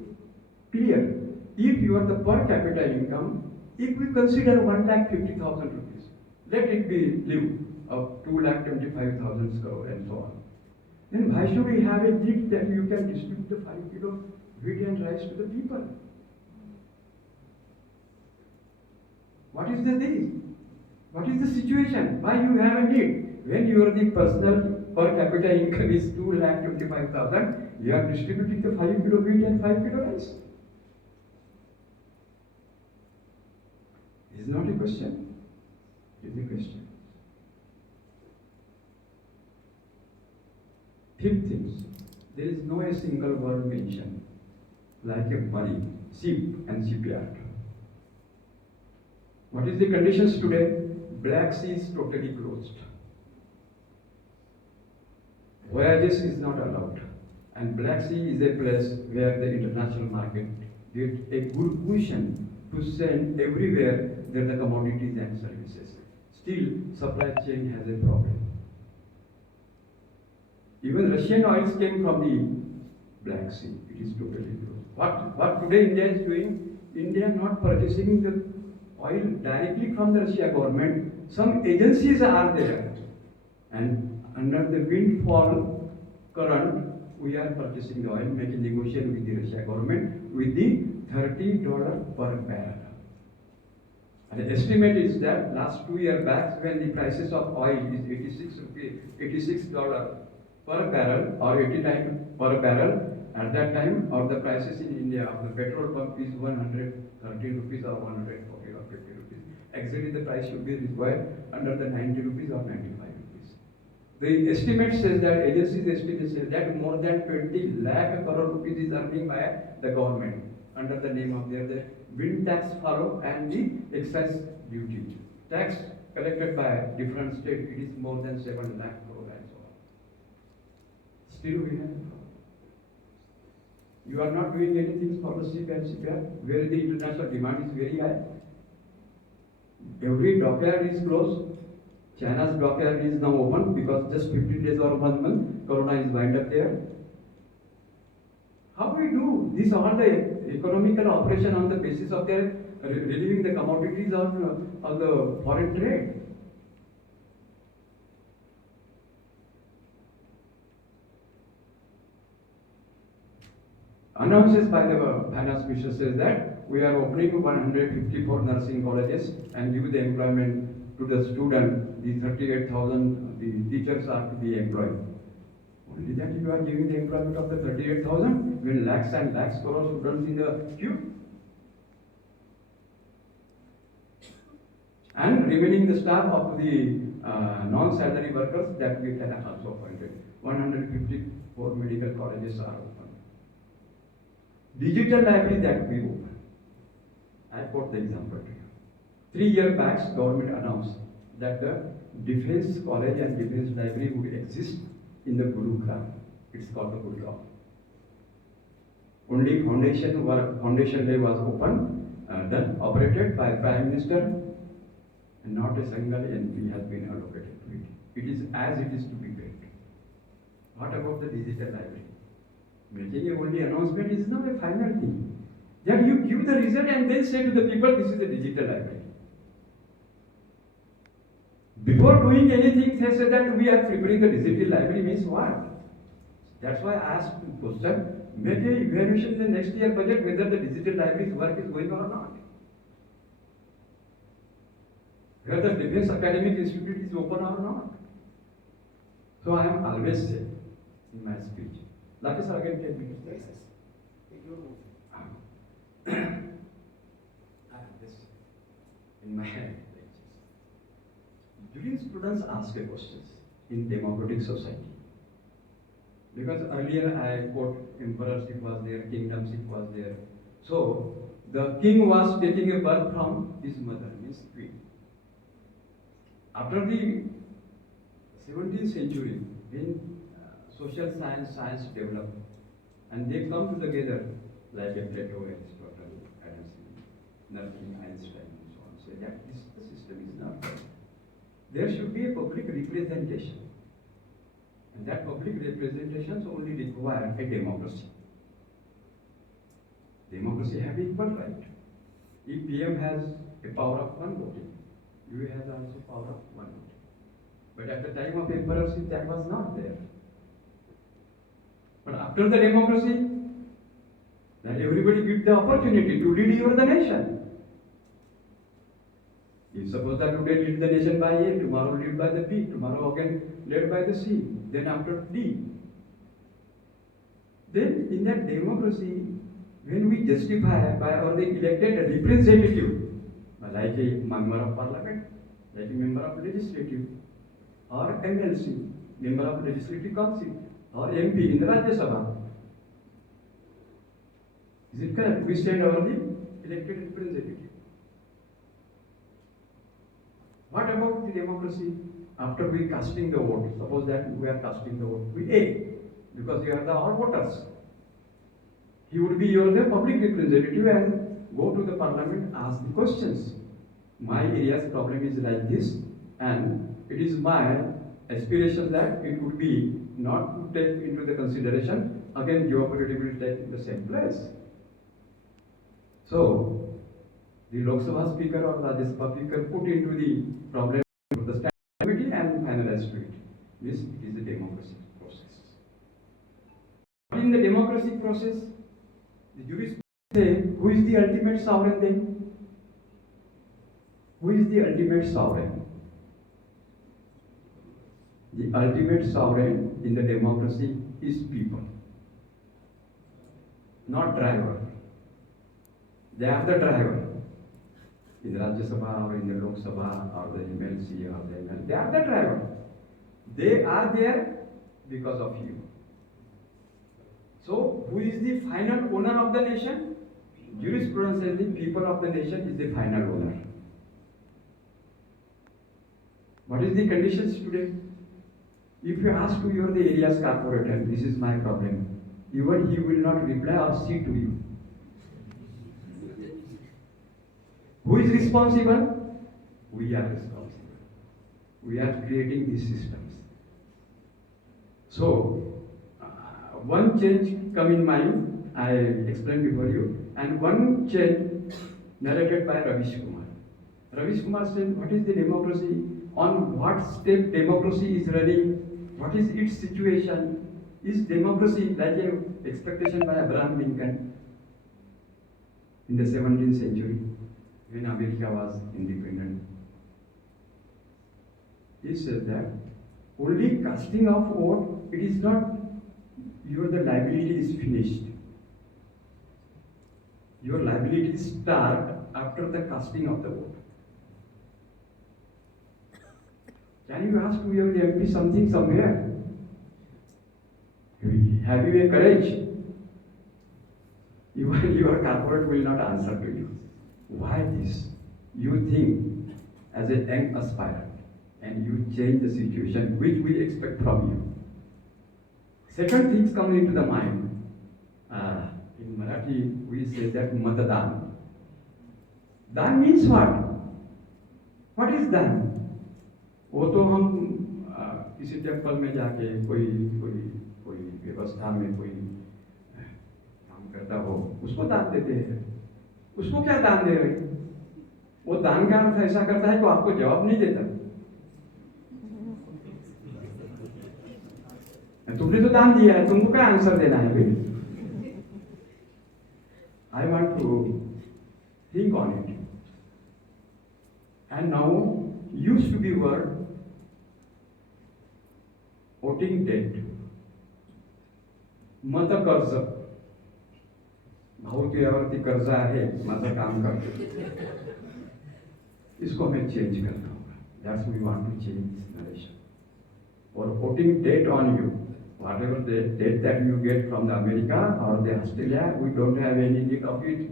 clear. If you are the per capita income, if we consider 1,50,000 rupees, let it be live of 2,25,000 crore and so on. Then why should we have a need that you can distribute the 5 kilo wheat and rice to the people? What is the thing? What is the situation? Why you have a need? When your the personal per capita income is 2,25,000, you are distributing the 5 kilo wheat and 5 kilo rice. It's not a question. It's a question. Fifth things, there is no a single word mentioned like a money, ship and shipyard. What is the conditions today? Black Sea is totally closed. Voyages is not allowed. And Black Sea is a place where the international market get a good cushion to send everywhere there the commodities and services. Still, supply chain has a problem. Even Russian oils came from the Black Sea. It is totally closed. What today India is doing? India not purchasing the oil directly from the Russia government. Some agencies are there, and under the windfall current, we are purchasing the oil, making negotiation with the Russia government with the $30 per barrel. And the estimate is that last 2 years back, when the prices of oil is $86 per barrel or 89 per barrel, at that time, or the prices in India of the petrol pump is 113 rupees or 140 or 50 rupees. Actually, the price should be required under the 90 rupees or 95 rupees. The estimate says that, agency's estimate says that more than 20 lakh crore rupees is earning by the government under the name of the wind tax follow and the excise duty. Tax collected by different states, it is more than 7 lakh crore and so on. Still we have a problem. You are not doing anything for the ship and shipyard, where the international demand is very high. Every dockyard is closed. China's dockyard is now open because just 15 days or 1 month, Corona is wind up there. How do we do this? All the economical operation on the basis of their relieving the commodities on the foreign trade. Announces by the finance minister says that we are opening 154 nursing colleges and give the employment to the student. The 38,000 the teachers are to be employed. Only that you are giving the employment of the 38,000 when lakhs and lakhs crore students in the queue. And remaining the staff of the non-salary workers that we can also appointed. 154 medical colleges are open. Digital library that we open. I quote the example to you. 3 years back, government announced that the defense college and defense library would exist in the Gurugram. It's called the Gurugram. Only foundation day was open, done, operated by Prime Minister, and not a single NP has been allocated to it. It is as it is to be built. What about the digital library? Making a only announcement is not a final thing. Then you give the result and then say to the people, this is the digital library. Before doing anything, they say that we are preparing the digital library means what? That's why I asked the question, make a evaluation in the next year budget whether the digital library's work is going on or not. Whether the Defense Academic Institute is open or not. So I am always saying in my speech, like sir, again 10 minutes. Yes, yes. Take your move. This in my lectures. During students ask a questions in democratic society. Because earlier I quote emperorship was there, kingdomship was there. So the king was taking a birth from his mother, means queen. After the 17th century, when social science developed, and they come together like a Plato, Aristotle, Adam Smith, nothing, Einstein, and so on. So that this the system is not right. There should be a public representation. And that public representations only require a democracy. Democracy have equal right. If PM has a power of one voting, you have also power of one voting. But at the time of emperorship, that was not there. But after the democracy, then everybody gives the opportunity to lead the nation. If suppose that today lead the nation by A, tomorrow lead by the B, tomorrow again led by the C, then after D. Then in that democracy, when we justify by or the elected representative, like a member of parliament, like a member of legislative, or MLC, member of legislative council, or MP in the Rajya Sabha. Is it correct? We stand over the elected representative. What about the democracy? After we casting the vote, suppose that we are casting the vote, we A, because we are the all voters. He would be your the public representative and go to the parliament, ask the questions. My area's problem is like this, and it is my aspiration that it would be not to take into the consideration, again geopolitics will take the same place. So, the Lok Sabha speaker or Rajya Sabha speaker put into the problem to the standing committee and finalize to it. This is the democracy process. In the democracy process, the jurists say, who is the ultimate sovereign then? Who is the ultimate sovereign? The ultimate sovereign in the democracy is people, not driver. They are the driver. In the Rajya Sabha or in the Lok Sabha or the MLC or the ML, they are the driver. They are there because of you. So, who is the final owner of the nation? Jurisprudence says the people of the nation is the final owner. What is the conditions today? If you ask to your the area's corporator, this is my problem, even he will not reply or see to you. Who is responsible? We are responsible. We are creating these systems. So, one change come in mind, I explained before you, and one change narrated by Ravish Kumar. Ravish Kumar said, what is the democracy? On what step democracy is running? What is its situation? Is democracy like an expectation by Abraham Lincoln in the 17th century when America was independent? He said that only casting of vote, it is not your the liability is finished. Your liability start after the casting of the vote. Can you ask to your MP something somewhere? Have you a courage? Your corporate will not answer to you. Why this? You think as a young aspirant and you change the situation which we expect from you. Second things come into the mind. In Marathi we say that matadan. Dan means what? What is dan? वो तो हम किसी temple में जाके कोई कोई कोई व्यवस्था में कोई काम करता हो उसको दान देते हैं. उसको क्या दान दे रहे? वो दान का अर्थ ऐसा करता है कि आपको जवाब नहीं देता. तुमने तो दान दिया है, तुमको क्या आंसर देना है भाई? I want to think on it. And now used to be word voting debt. मत कर्ज. भाऊ तुझ्यावरती कर्ज आहे, माझं काम करतो. इसको हमें चेंज करना होगा. That's we want to change this narration. Or voting debt on you. Whatever the debt that you get from the America or the Australia, we don't have any need of it.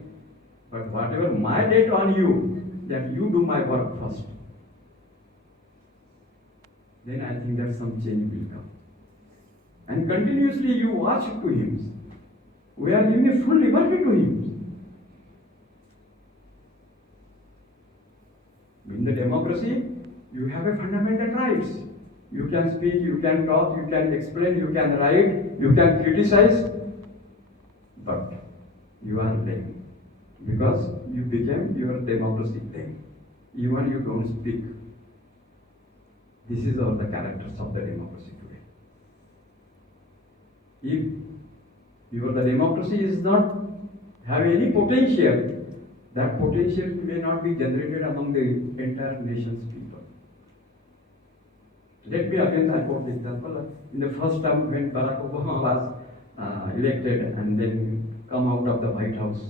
But whatever my debt on you, that you do my work first. Then I think that some change will come. And continuously you watch to him. We are giving a full liberty to him. In the democracy, you have a fundamental rights. You can speak, you can talk, you can explain, you can write, you can criticize, but you are lame because you became your democracy lame. Even you don't speak. This is all the characters of the democracy today. If the democracy is not have any potential, that potential may not be generated among the entire nation's people. Let me again quote the example. In the first term when Barack Obama was elected and then come out of the White House,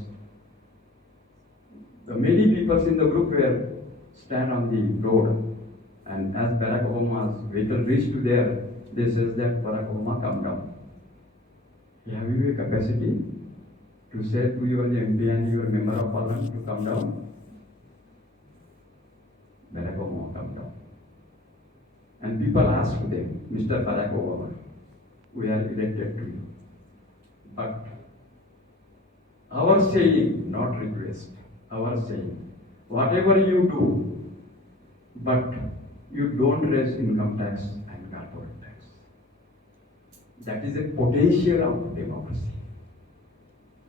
the many people in the group were stand on the road, and as Barack Obama's vehicle reached to there, they says that Barack Obama, come down. Have you a capacity to say to your MP and your member of parliament to come down? Barack Obama, come down. And people ask them, Mr. Barack Obama, we are elected to you. But our saying, not request, our saying, whatever you do, but you don't raise income tax and corporate tax. That is a potential of democracy.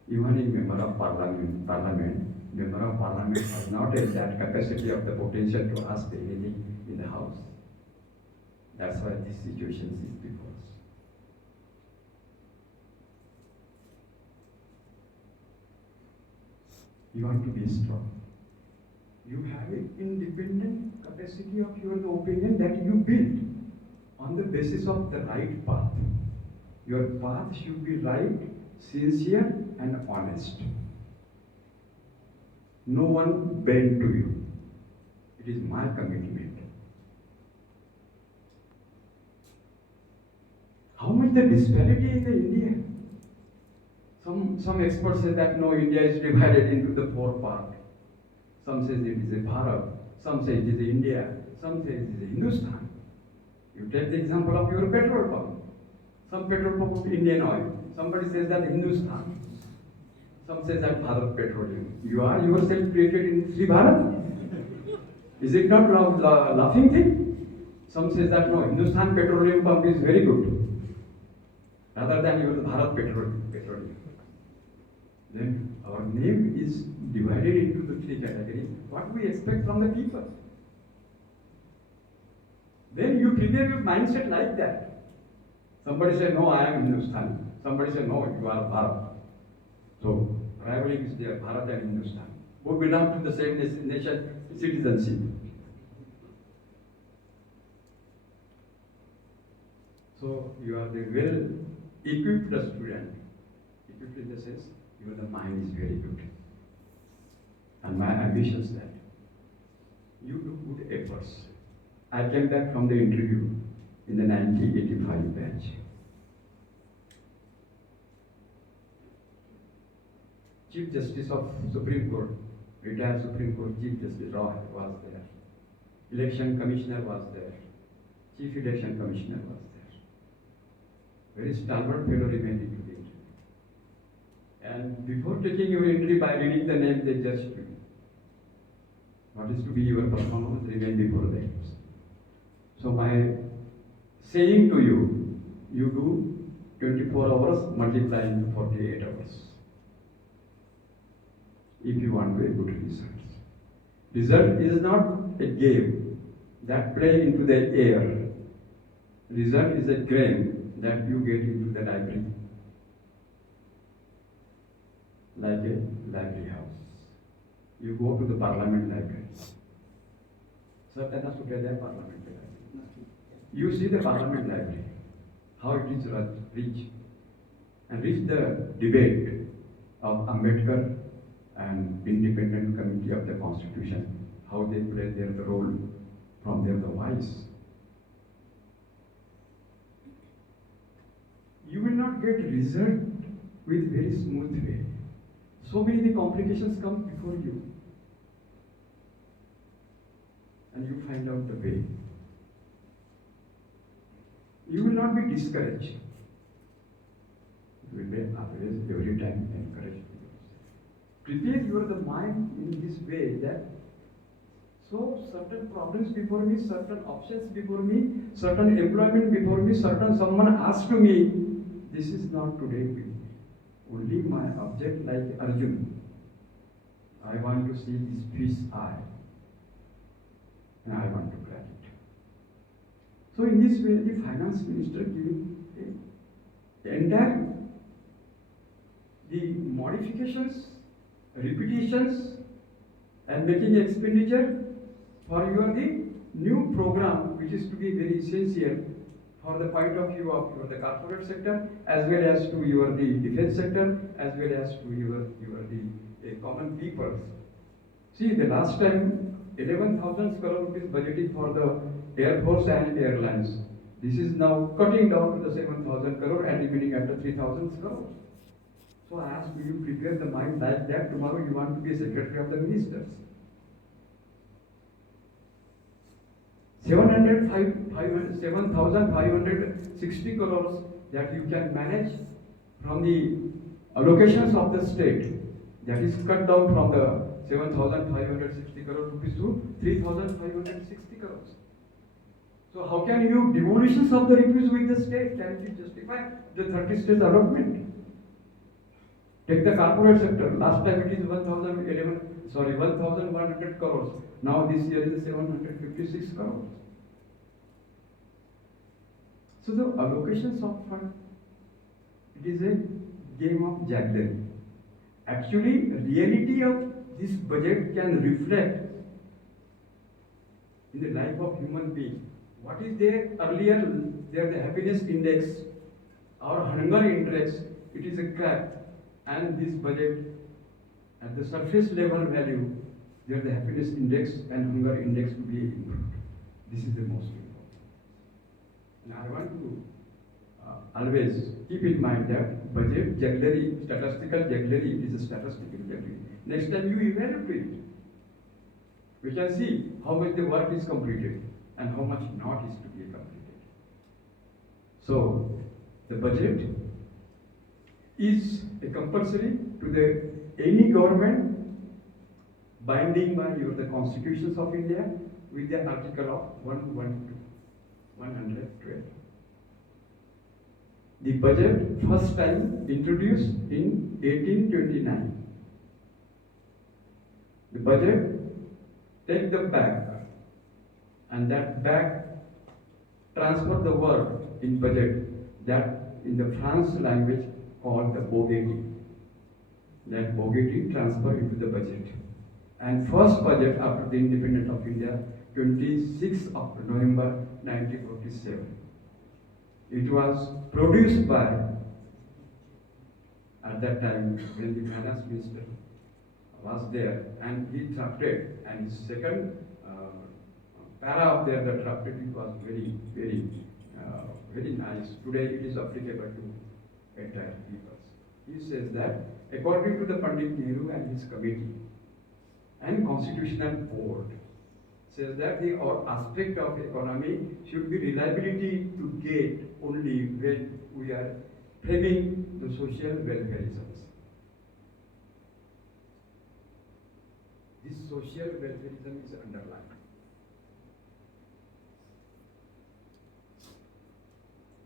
Even in member of parliament, member of parliament has not that capacity of the potential to ask anything in the house. That's why this situation is before us. You want to be strong. You have an independent capacity of your opinion that you build on the basis of the right path. Your path should be right, sincere, and honest. No one bend to you. It is my commitment. How much the disparity in the India? Some experts say that no, India is divided into the four parts. Some say it is a Bharat, some say it is India, some say it is Hindustan. You take the example of your petrol pump. Some petrol pump is Indian oil. Somebody says that Hindustan. Some says that Bharat Petroleum. You are yourself created in Sri Bharat. Is it not a laughing thing? Some says that no, Hindustan Petroleum pump is very good. Rather than your Bharat Petroleum. Then our name is divided into the three categories. What we expect from the people? Then you prepare your mindset like that. Somebody say, no, I am Hindustan. Somebody say, no, you are Bharat. So, rivaling is there, Bharat and Hindustan. Both belong to the same nation, citizenship. So, you are the well-equipped student. Equipped in the sense, the mind is very good. And my ambition is that you do good efforts. I came back from the interview in the 1985 batch. Chief Justice of Supreme Court, retired Supreme Court Chief Justice Roy was there. Election Commissioner was there. Chief Election Commissioner was there. Very stalwart fellow remained into the interview. And before taking your entry by reading the name, they judged you. What is to be your performance remain before them. So my saying to you, you do 24 hours multiplying 48 hours. If you want to have good results. Result is not a game that play into the air. Result is a game that you get into the library. Like a library house. You go to the parliament library. Parliament library. You see the parliament library, how it is rich. And reach the debate of Ambedkar and Independent Committee of the Constitution, how they play their role from their voice. You will not get result with very smooth way. So many complications come before you. And you find out the way. You will not be discouraged. will be always every time encouraged. Prepare your the mind in this way that so certain problems before me, certain options before me, certain employment before me, certain someone asked to me, this is not today with me. Only my object like Arjuna. I want to see this fish eye. And I want to grab it. So in this way, the finance minister giving the entire the modifications, repetitions, and making expenditure for your the new program, which is to be very essential for the point of view of your the corporate sector, as well as to your the defense sector, as well as to your the common peoples. See, the last time 11,000 crore rupees budgeted for the Air Force and airlines. This is now cutting down to the 7,000 crore and remaining at the 3,000 crore. So I ask, do you prepare the mind like that? Tomorrow you want to be a secretary of the ministers. 7,560 crores that you can manage from the allocations of the state, that is cut down from the 7,560 crore rupees to 3,560 crores. So how can you devolutions of the rupees with the state? Can you justify the 30 states allotment? Take the corporate sector. Last time it is 1,100 crores. Now this year is 756 crores. So the allocations of fund, it is a game of jugglery. Actually, reality of this budget can reflect in the life of human being. What is there earlier? There the happiness index or hunger index. It is a crap. And this budget at the surface level value, there the happiness index and hunger index to be improved. This is the most important. And I want to always keep in mind that budget jugglery, statistical jugglery, is a statistical jugglery. Next time you evaluate it, we can see how much the work is completed and how much not is to be completed. So the budget is a compulsory to the any government binding by the constitutions of India with the article of 112. The budget first time introduced in 1829. The budget take the bag and that bag transfer the word in budget that in the French language called the bourgeoisie. That bourgeoisie transfer into the budget. And first budget after the independence of India, 26th of November 1947. It was produced by, at that time, when the finance minister was there, and he drafted, and his second para up there that drafted it was very, very, very nice. Today it is applicable to entire people. He says that according to the Pandit Nehru and his committee and constitutional board, says that the aspect of economy should be reliability to get only when we are framing the social welfareisms. This social welfareism is underlined.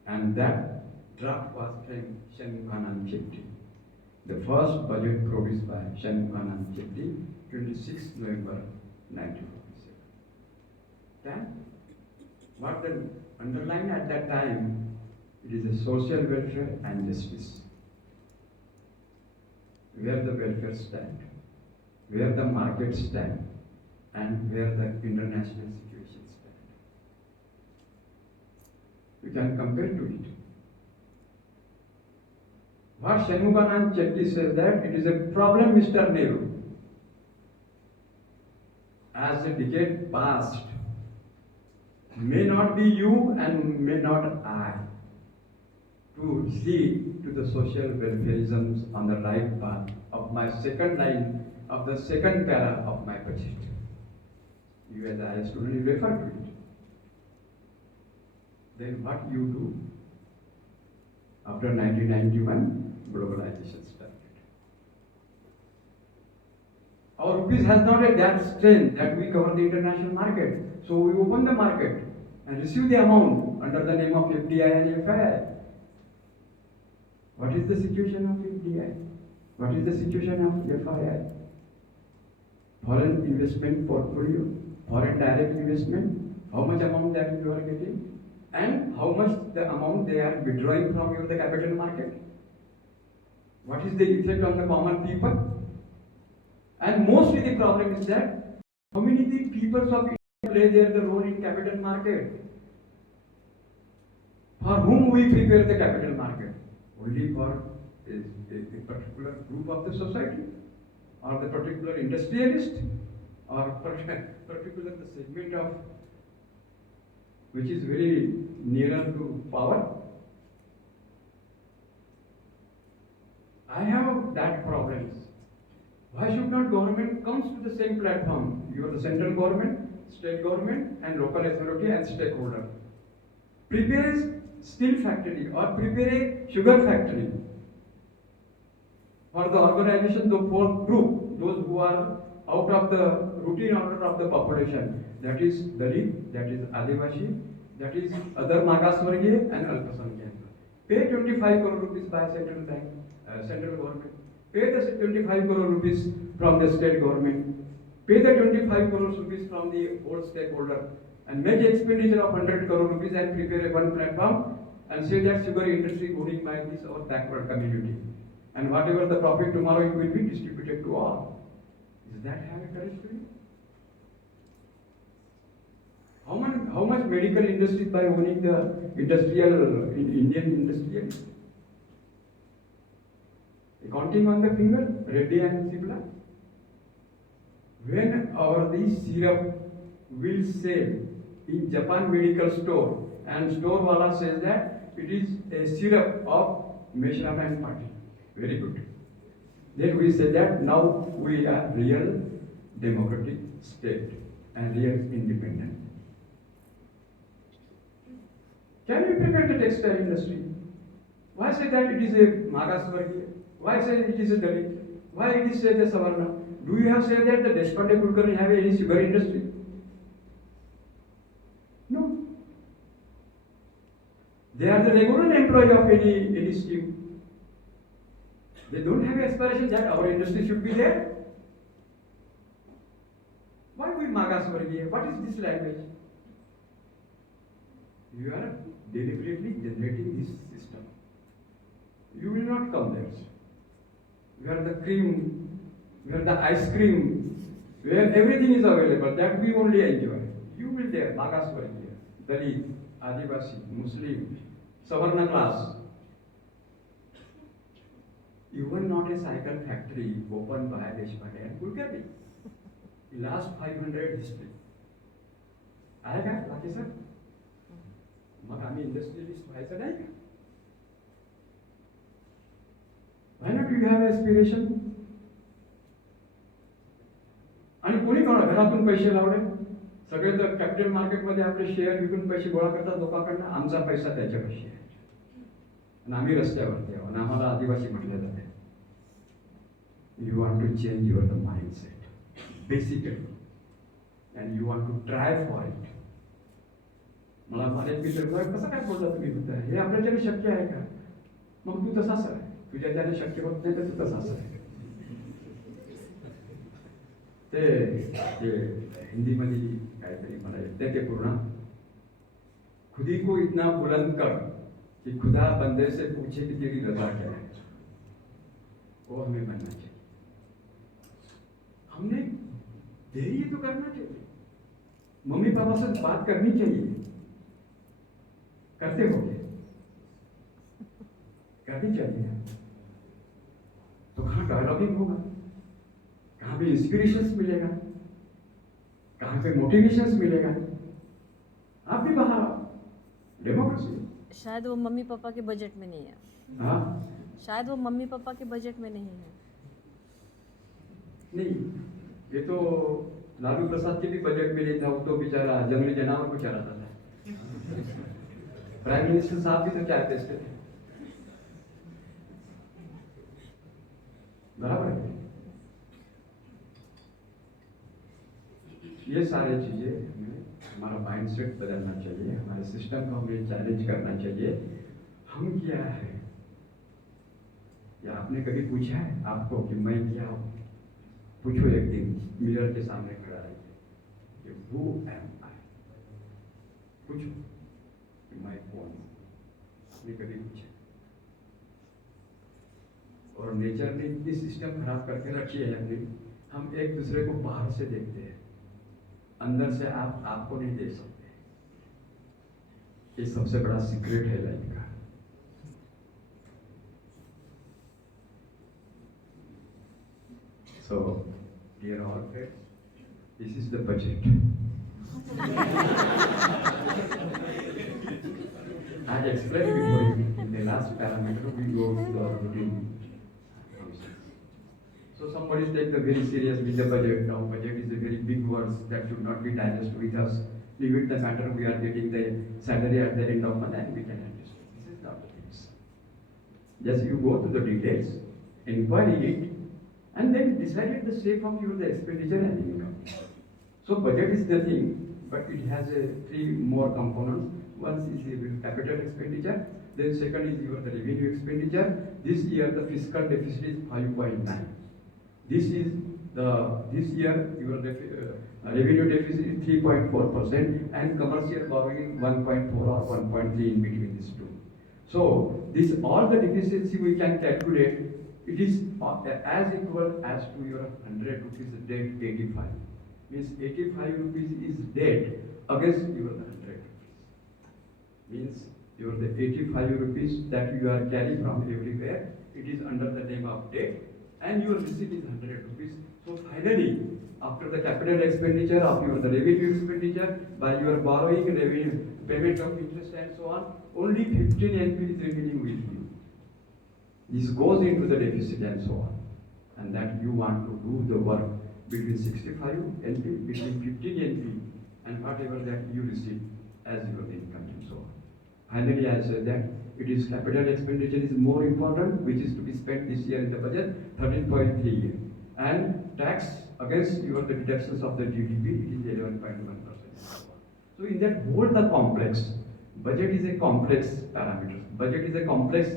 And that draft was from Shanmughanand Chetty. The first budget produced by Shanmughanand Chetty, 26 November 1947. Then, what the underline at that time, it is a social welfare and justice. Where the welfare stand, where the market stand, and where the international situation stand. We can compare to it. What Shanmughanand Chetty says that it is a problem, Mr. Nehru. As the decade passed, may not be you and may not I to see to the social welfareisms on the right path of my second line of the second para of my budget. You as a student, you refer to it. Then what you do? After 1991, globalization started. Our rupees has not a that strength that we cover the international market. So we open the market and receive the amount under the name of FDI and FII. What is the situation of FDI? What is the situation of FII? Foreign investment portfolio, foreign direct investment, how much amount that you are getting, and how much the amount they are withdrawing from you the capital market. What is the effect on the common people? And mostly the problem is that how many the people of India play the role in capital market? For whom we prepare the capital market? Only for a particular group of the society, or the particular industrialist, or particular the segment of which is very nearer to power. I have that problems. Why should not government comes to the same platform? You are the central government, state government, and local authority and stakeholder. Prepare a steel factory or prepare a sugar factory for the organization, the fourth group, those who are out of the routine order of the population. That is Dalit, that is Adivasi, that is other Magaswargya and Alpasankhya. Pay 25 crore rupees by central bank, central government. Pay the 25 crore rupees from the state government. Pay the 25 crore rupees from the whole stakeholder and make expenditure of 100 crore rupees and prepare a one platform and say that sugar industry owning by this or backward community. And whatever the profit tomorrow it will be distributed to all. Is that have a courage to you? How much medical industry by owning the industrial Indian industrial? Counting on the finger, Reddy and Sibla. When our this syrup will sell in Japan medical store and store wala says that it is a syrup of Meshram and Patil. Very good. Then we say that now we are real democratic state and real independent. Can you prepare the textile industry? Why say that it is a Magaswargya? Why say it is a Dalit? Why it is said the Savarna? Do you have said that the Deshpande Kulkarni have any sugar industry? No. They are the regular employee of any scheme. They don't have aspiration that our industry should be there. Why we Magaswargya? What is this language? You are deliberately generating this system. You will not come there. We are the cream, we are the ice cream, where everything is available, that we only enjoy. You will there, Magaswargya, Dalit, Adivasi, Muslim, Savarna class. Even not a cycle factory opened by Deshpande and Kulkarni. Last 500 history. आहे का बाकी sir? मग आम्ही industrialist व्हायचं नाही का? Why not you have aspiration? आणि कोणी घरातून पैसे लावले? सगळे तर कॅपिटल मार्केटमध्ये आपले शेअर विकून पैसे गोळा करतात लोकांकडनं. आमचा पैसा त्याच्यापाशी आहे आणि आम्ही रस्त्यावरती आहोत आणि आम्हाला आदिवासी म्हटले जाते. You want to change your mindset, basically, and you want to try for it. मला अनेक मित्र कसं काय बोलता तुम्ही होता हे आपल्याच्याने शक्य आहे का? मग तू तसाच आहे. तुझ्या त्याने शक्य होत नाही तर तू तसाच आहे. ते हिंदीमध्ये काहीतरी मला येते ते पूर्ण. खुदी को इतना बुलंद कर कि खुदा बंदे से पूछे कि तेरी रजा क्या है. वो हमें बनना चाहिए. हमने धैर्य तो करना चाहिए. मम्मी पापा से बात करनी चाहिए. करते हो क्या? करनी चाहिए. तो कहाँ डायलॉगिंग होगा? कहाँ पे इंस्पिरेशंस मिलेगा? कहाँ पे मोटिवेशंस मिलेगा? आप भी बाहर आओ. डेमोक्रेसी शायद वो मम्मी पापा के बजट में नहीं है. हाँ, शायद वो मम्मी पापा के बजट में नहीं है. नहीं, ये तो लालू प्रसाद के भी बजट में नहीं था. वो तो बेचारा जंगली जानवर को चलाता था. प्राइम मिनिस्टर साहब भी तो चाहते थे. ये सारी चीज़ें हमें हमारा माइंडसेट बदलना चाहिए, हमारे सिस्टम को हमें चैलेंज करना चाहिए। हम क्या है, या आपने कभी पूछा है आपको कि मैं क्या हूँ? पूछो एक दिन मिरर के सामने खड़ा रहिए कि हु एम आई, पूछो कि मैं कौन हूँ। आपने कभी पूछा? और नेचर ने इतनी सिस्टम खराब करके रखी है अपनी, हम एक दूसरे को बाहर से देखते हैं, अंदर से आप आपको नहीं देख सकते। ये सबसे बड़ा सीक्रेट है लाइफ का। So, dear all friends, this is the budget. I explained before in the last parameter we go to the routine. So somebody take the very serious with the budget. Now budget is a very big word that should not be digested with us. Leave it the matter, we are getting the salary at the end of month and we can adjust. This is not the case. Just you go to the details, inquire it, and then decide the shape of your the expenditure and income. So budget is the thing, but it has three more components. One is your capital expenditure, then second is your the revenue expenditure. This year the fiscal deficit is 5.9. This year your revenue deficit is 3.4% and commercial borrowing is 1.4 or 1.3 in between these two. So this all the deficiency we can calculate. It is as equal as to your 100 rupees debt 85. Means 85 rupees is debt against your 100 rupees. Means your the 85 rupees that you are carrying from everywhere, it is under the name of debt and your receipt is 100 rupees. So finally, after the capital expenditure of your the revenue expenditure, by your borrowing, revenue, payment of interest and so on, only 15 NP is remaining with you. This goes into the deficit and so on. And that you want to do the work between 65 NP, between 15 NP, and whatever that you receive as your income and so on. Finally, I said that it is capital expenditure is more important, which is to be spent this year in the budget, 13.3. And tax against your the deductions of the GDP, it is 11.1%. So in that whole the complex, budget is a complex parameter. Budget is a complex,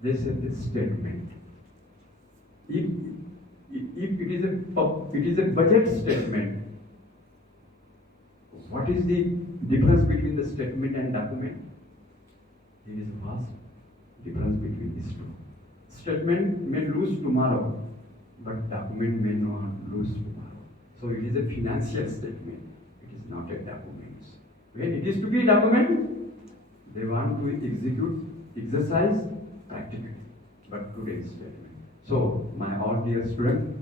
they said this statement. If it is a budget statement, what is the difference between the statement and document? There is a vast difference between these two. Statement may lose tomorrow, but document may not lose tomorrow. So it is a financial statement. It is not a document. When it is to be a document, they want to exercise practically. But today is statement. So my all dear student,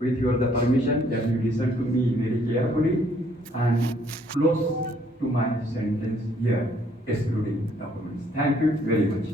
with your the permission that you listen to me very carefully and close to my sentence here, excluding documents. Thank you very much.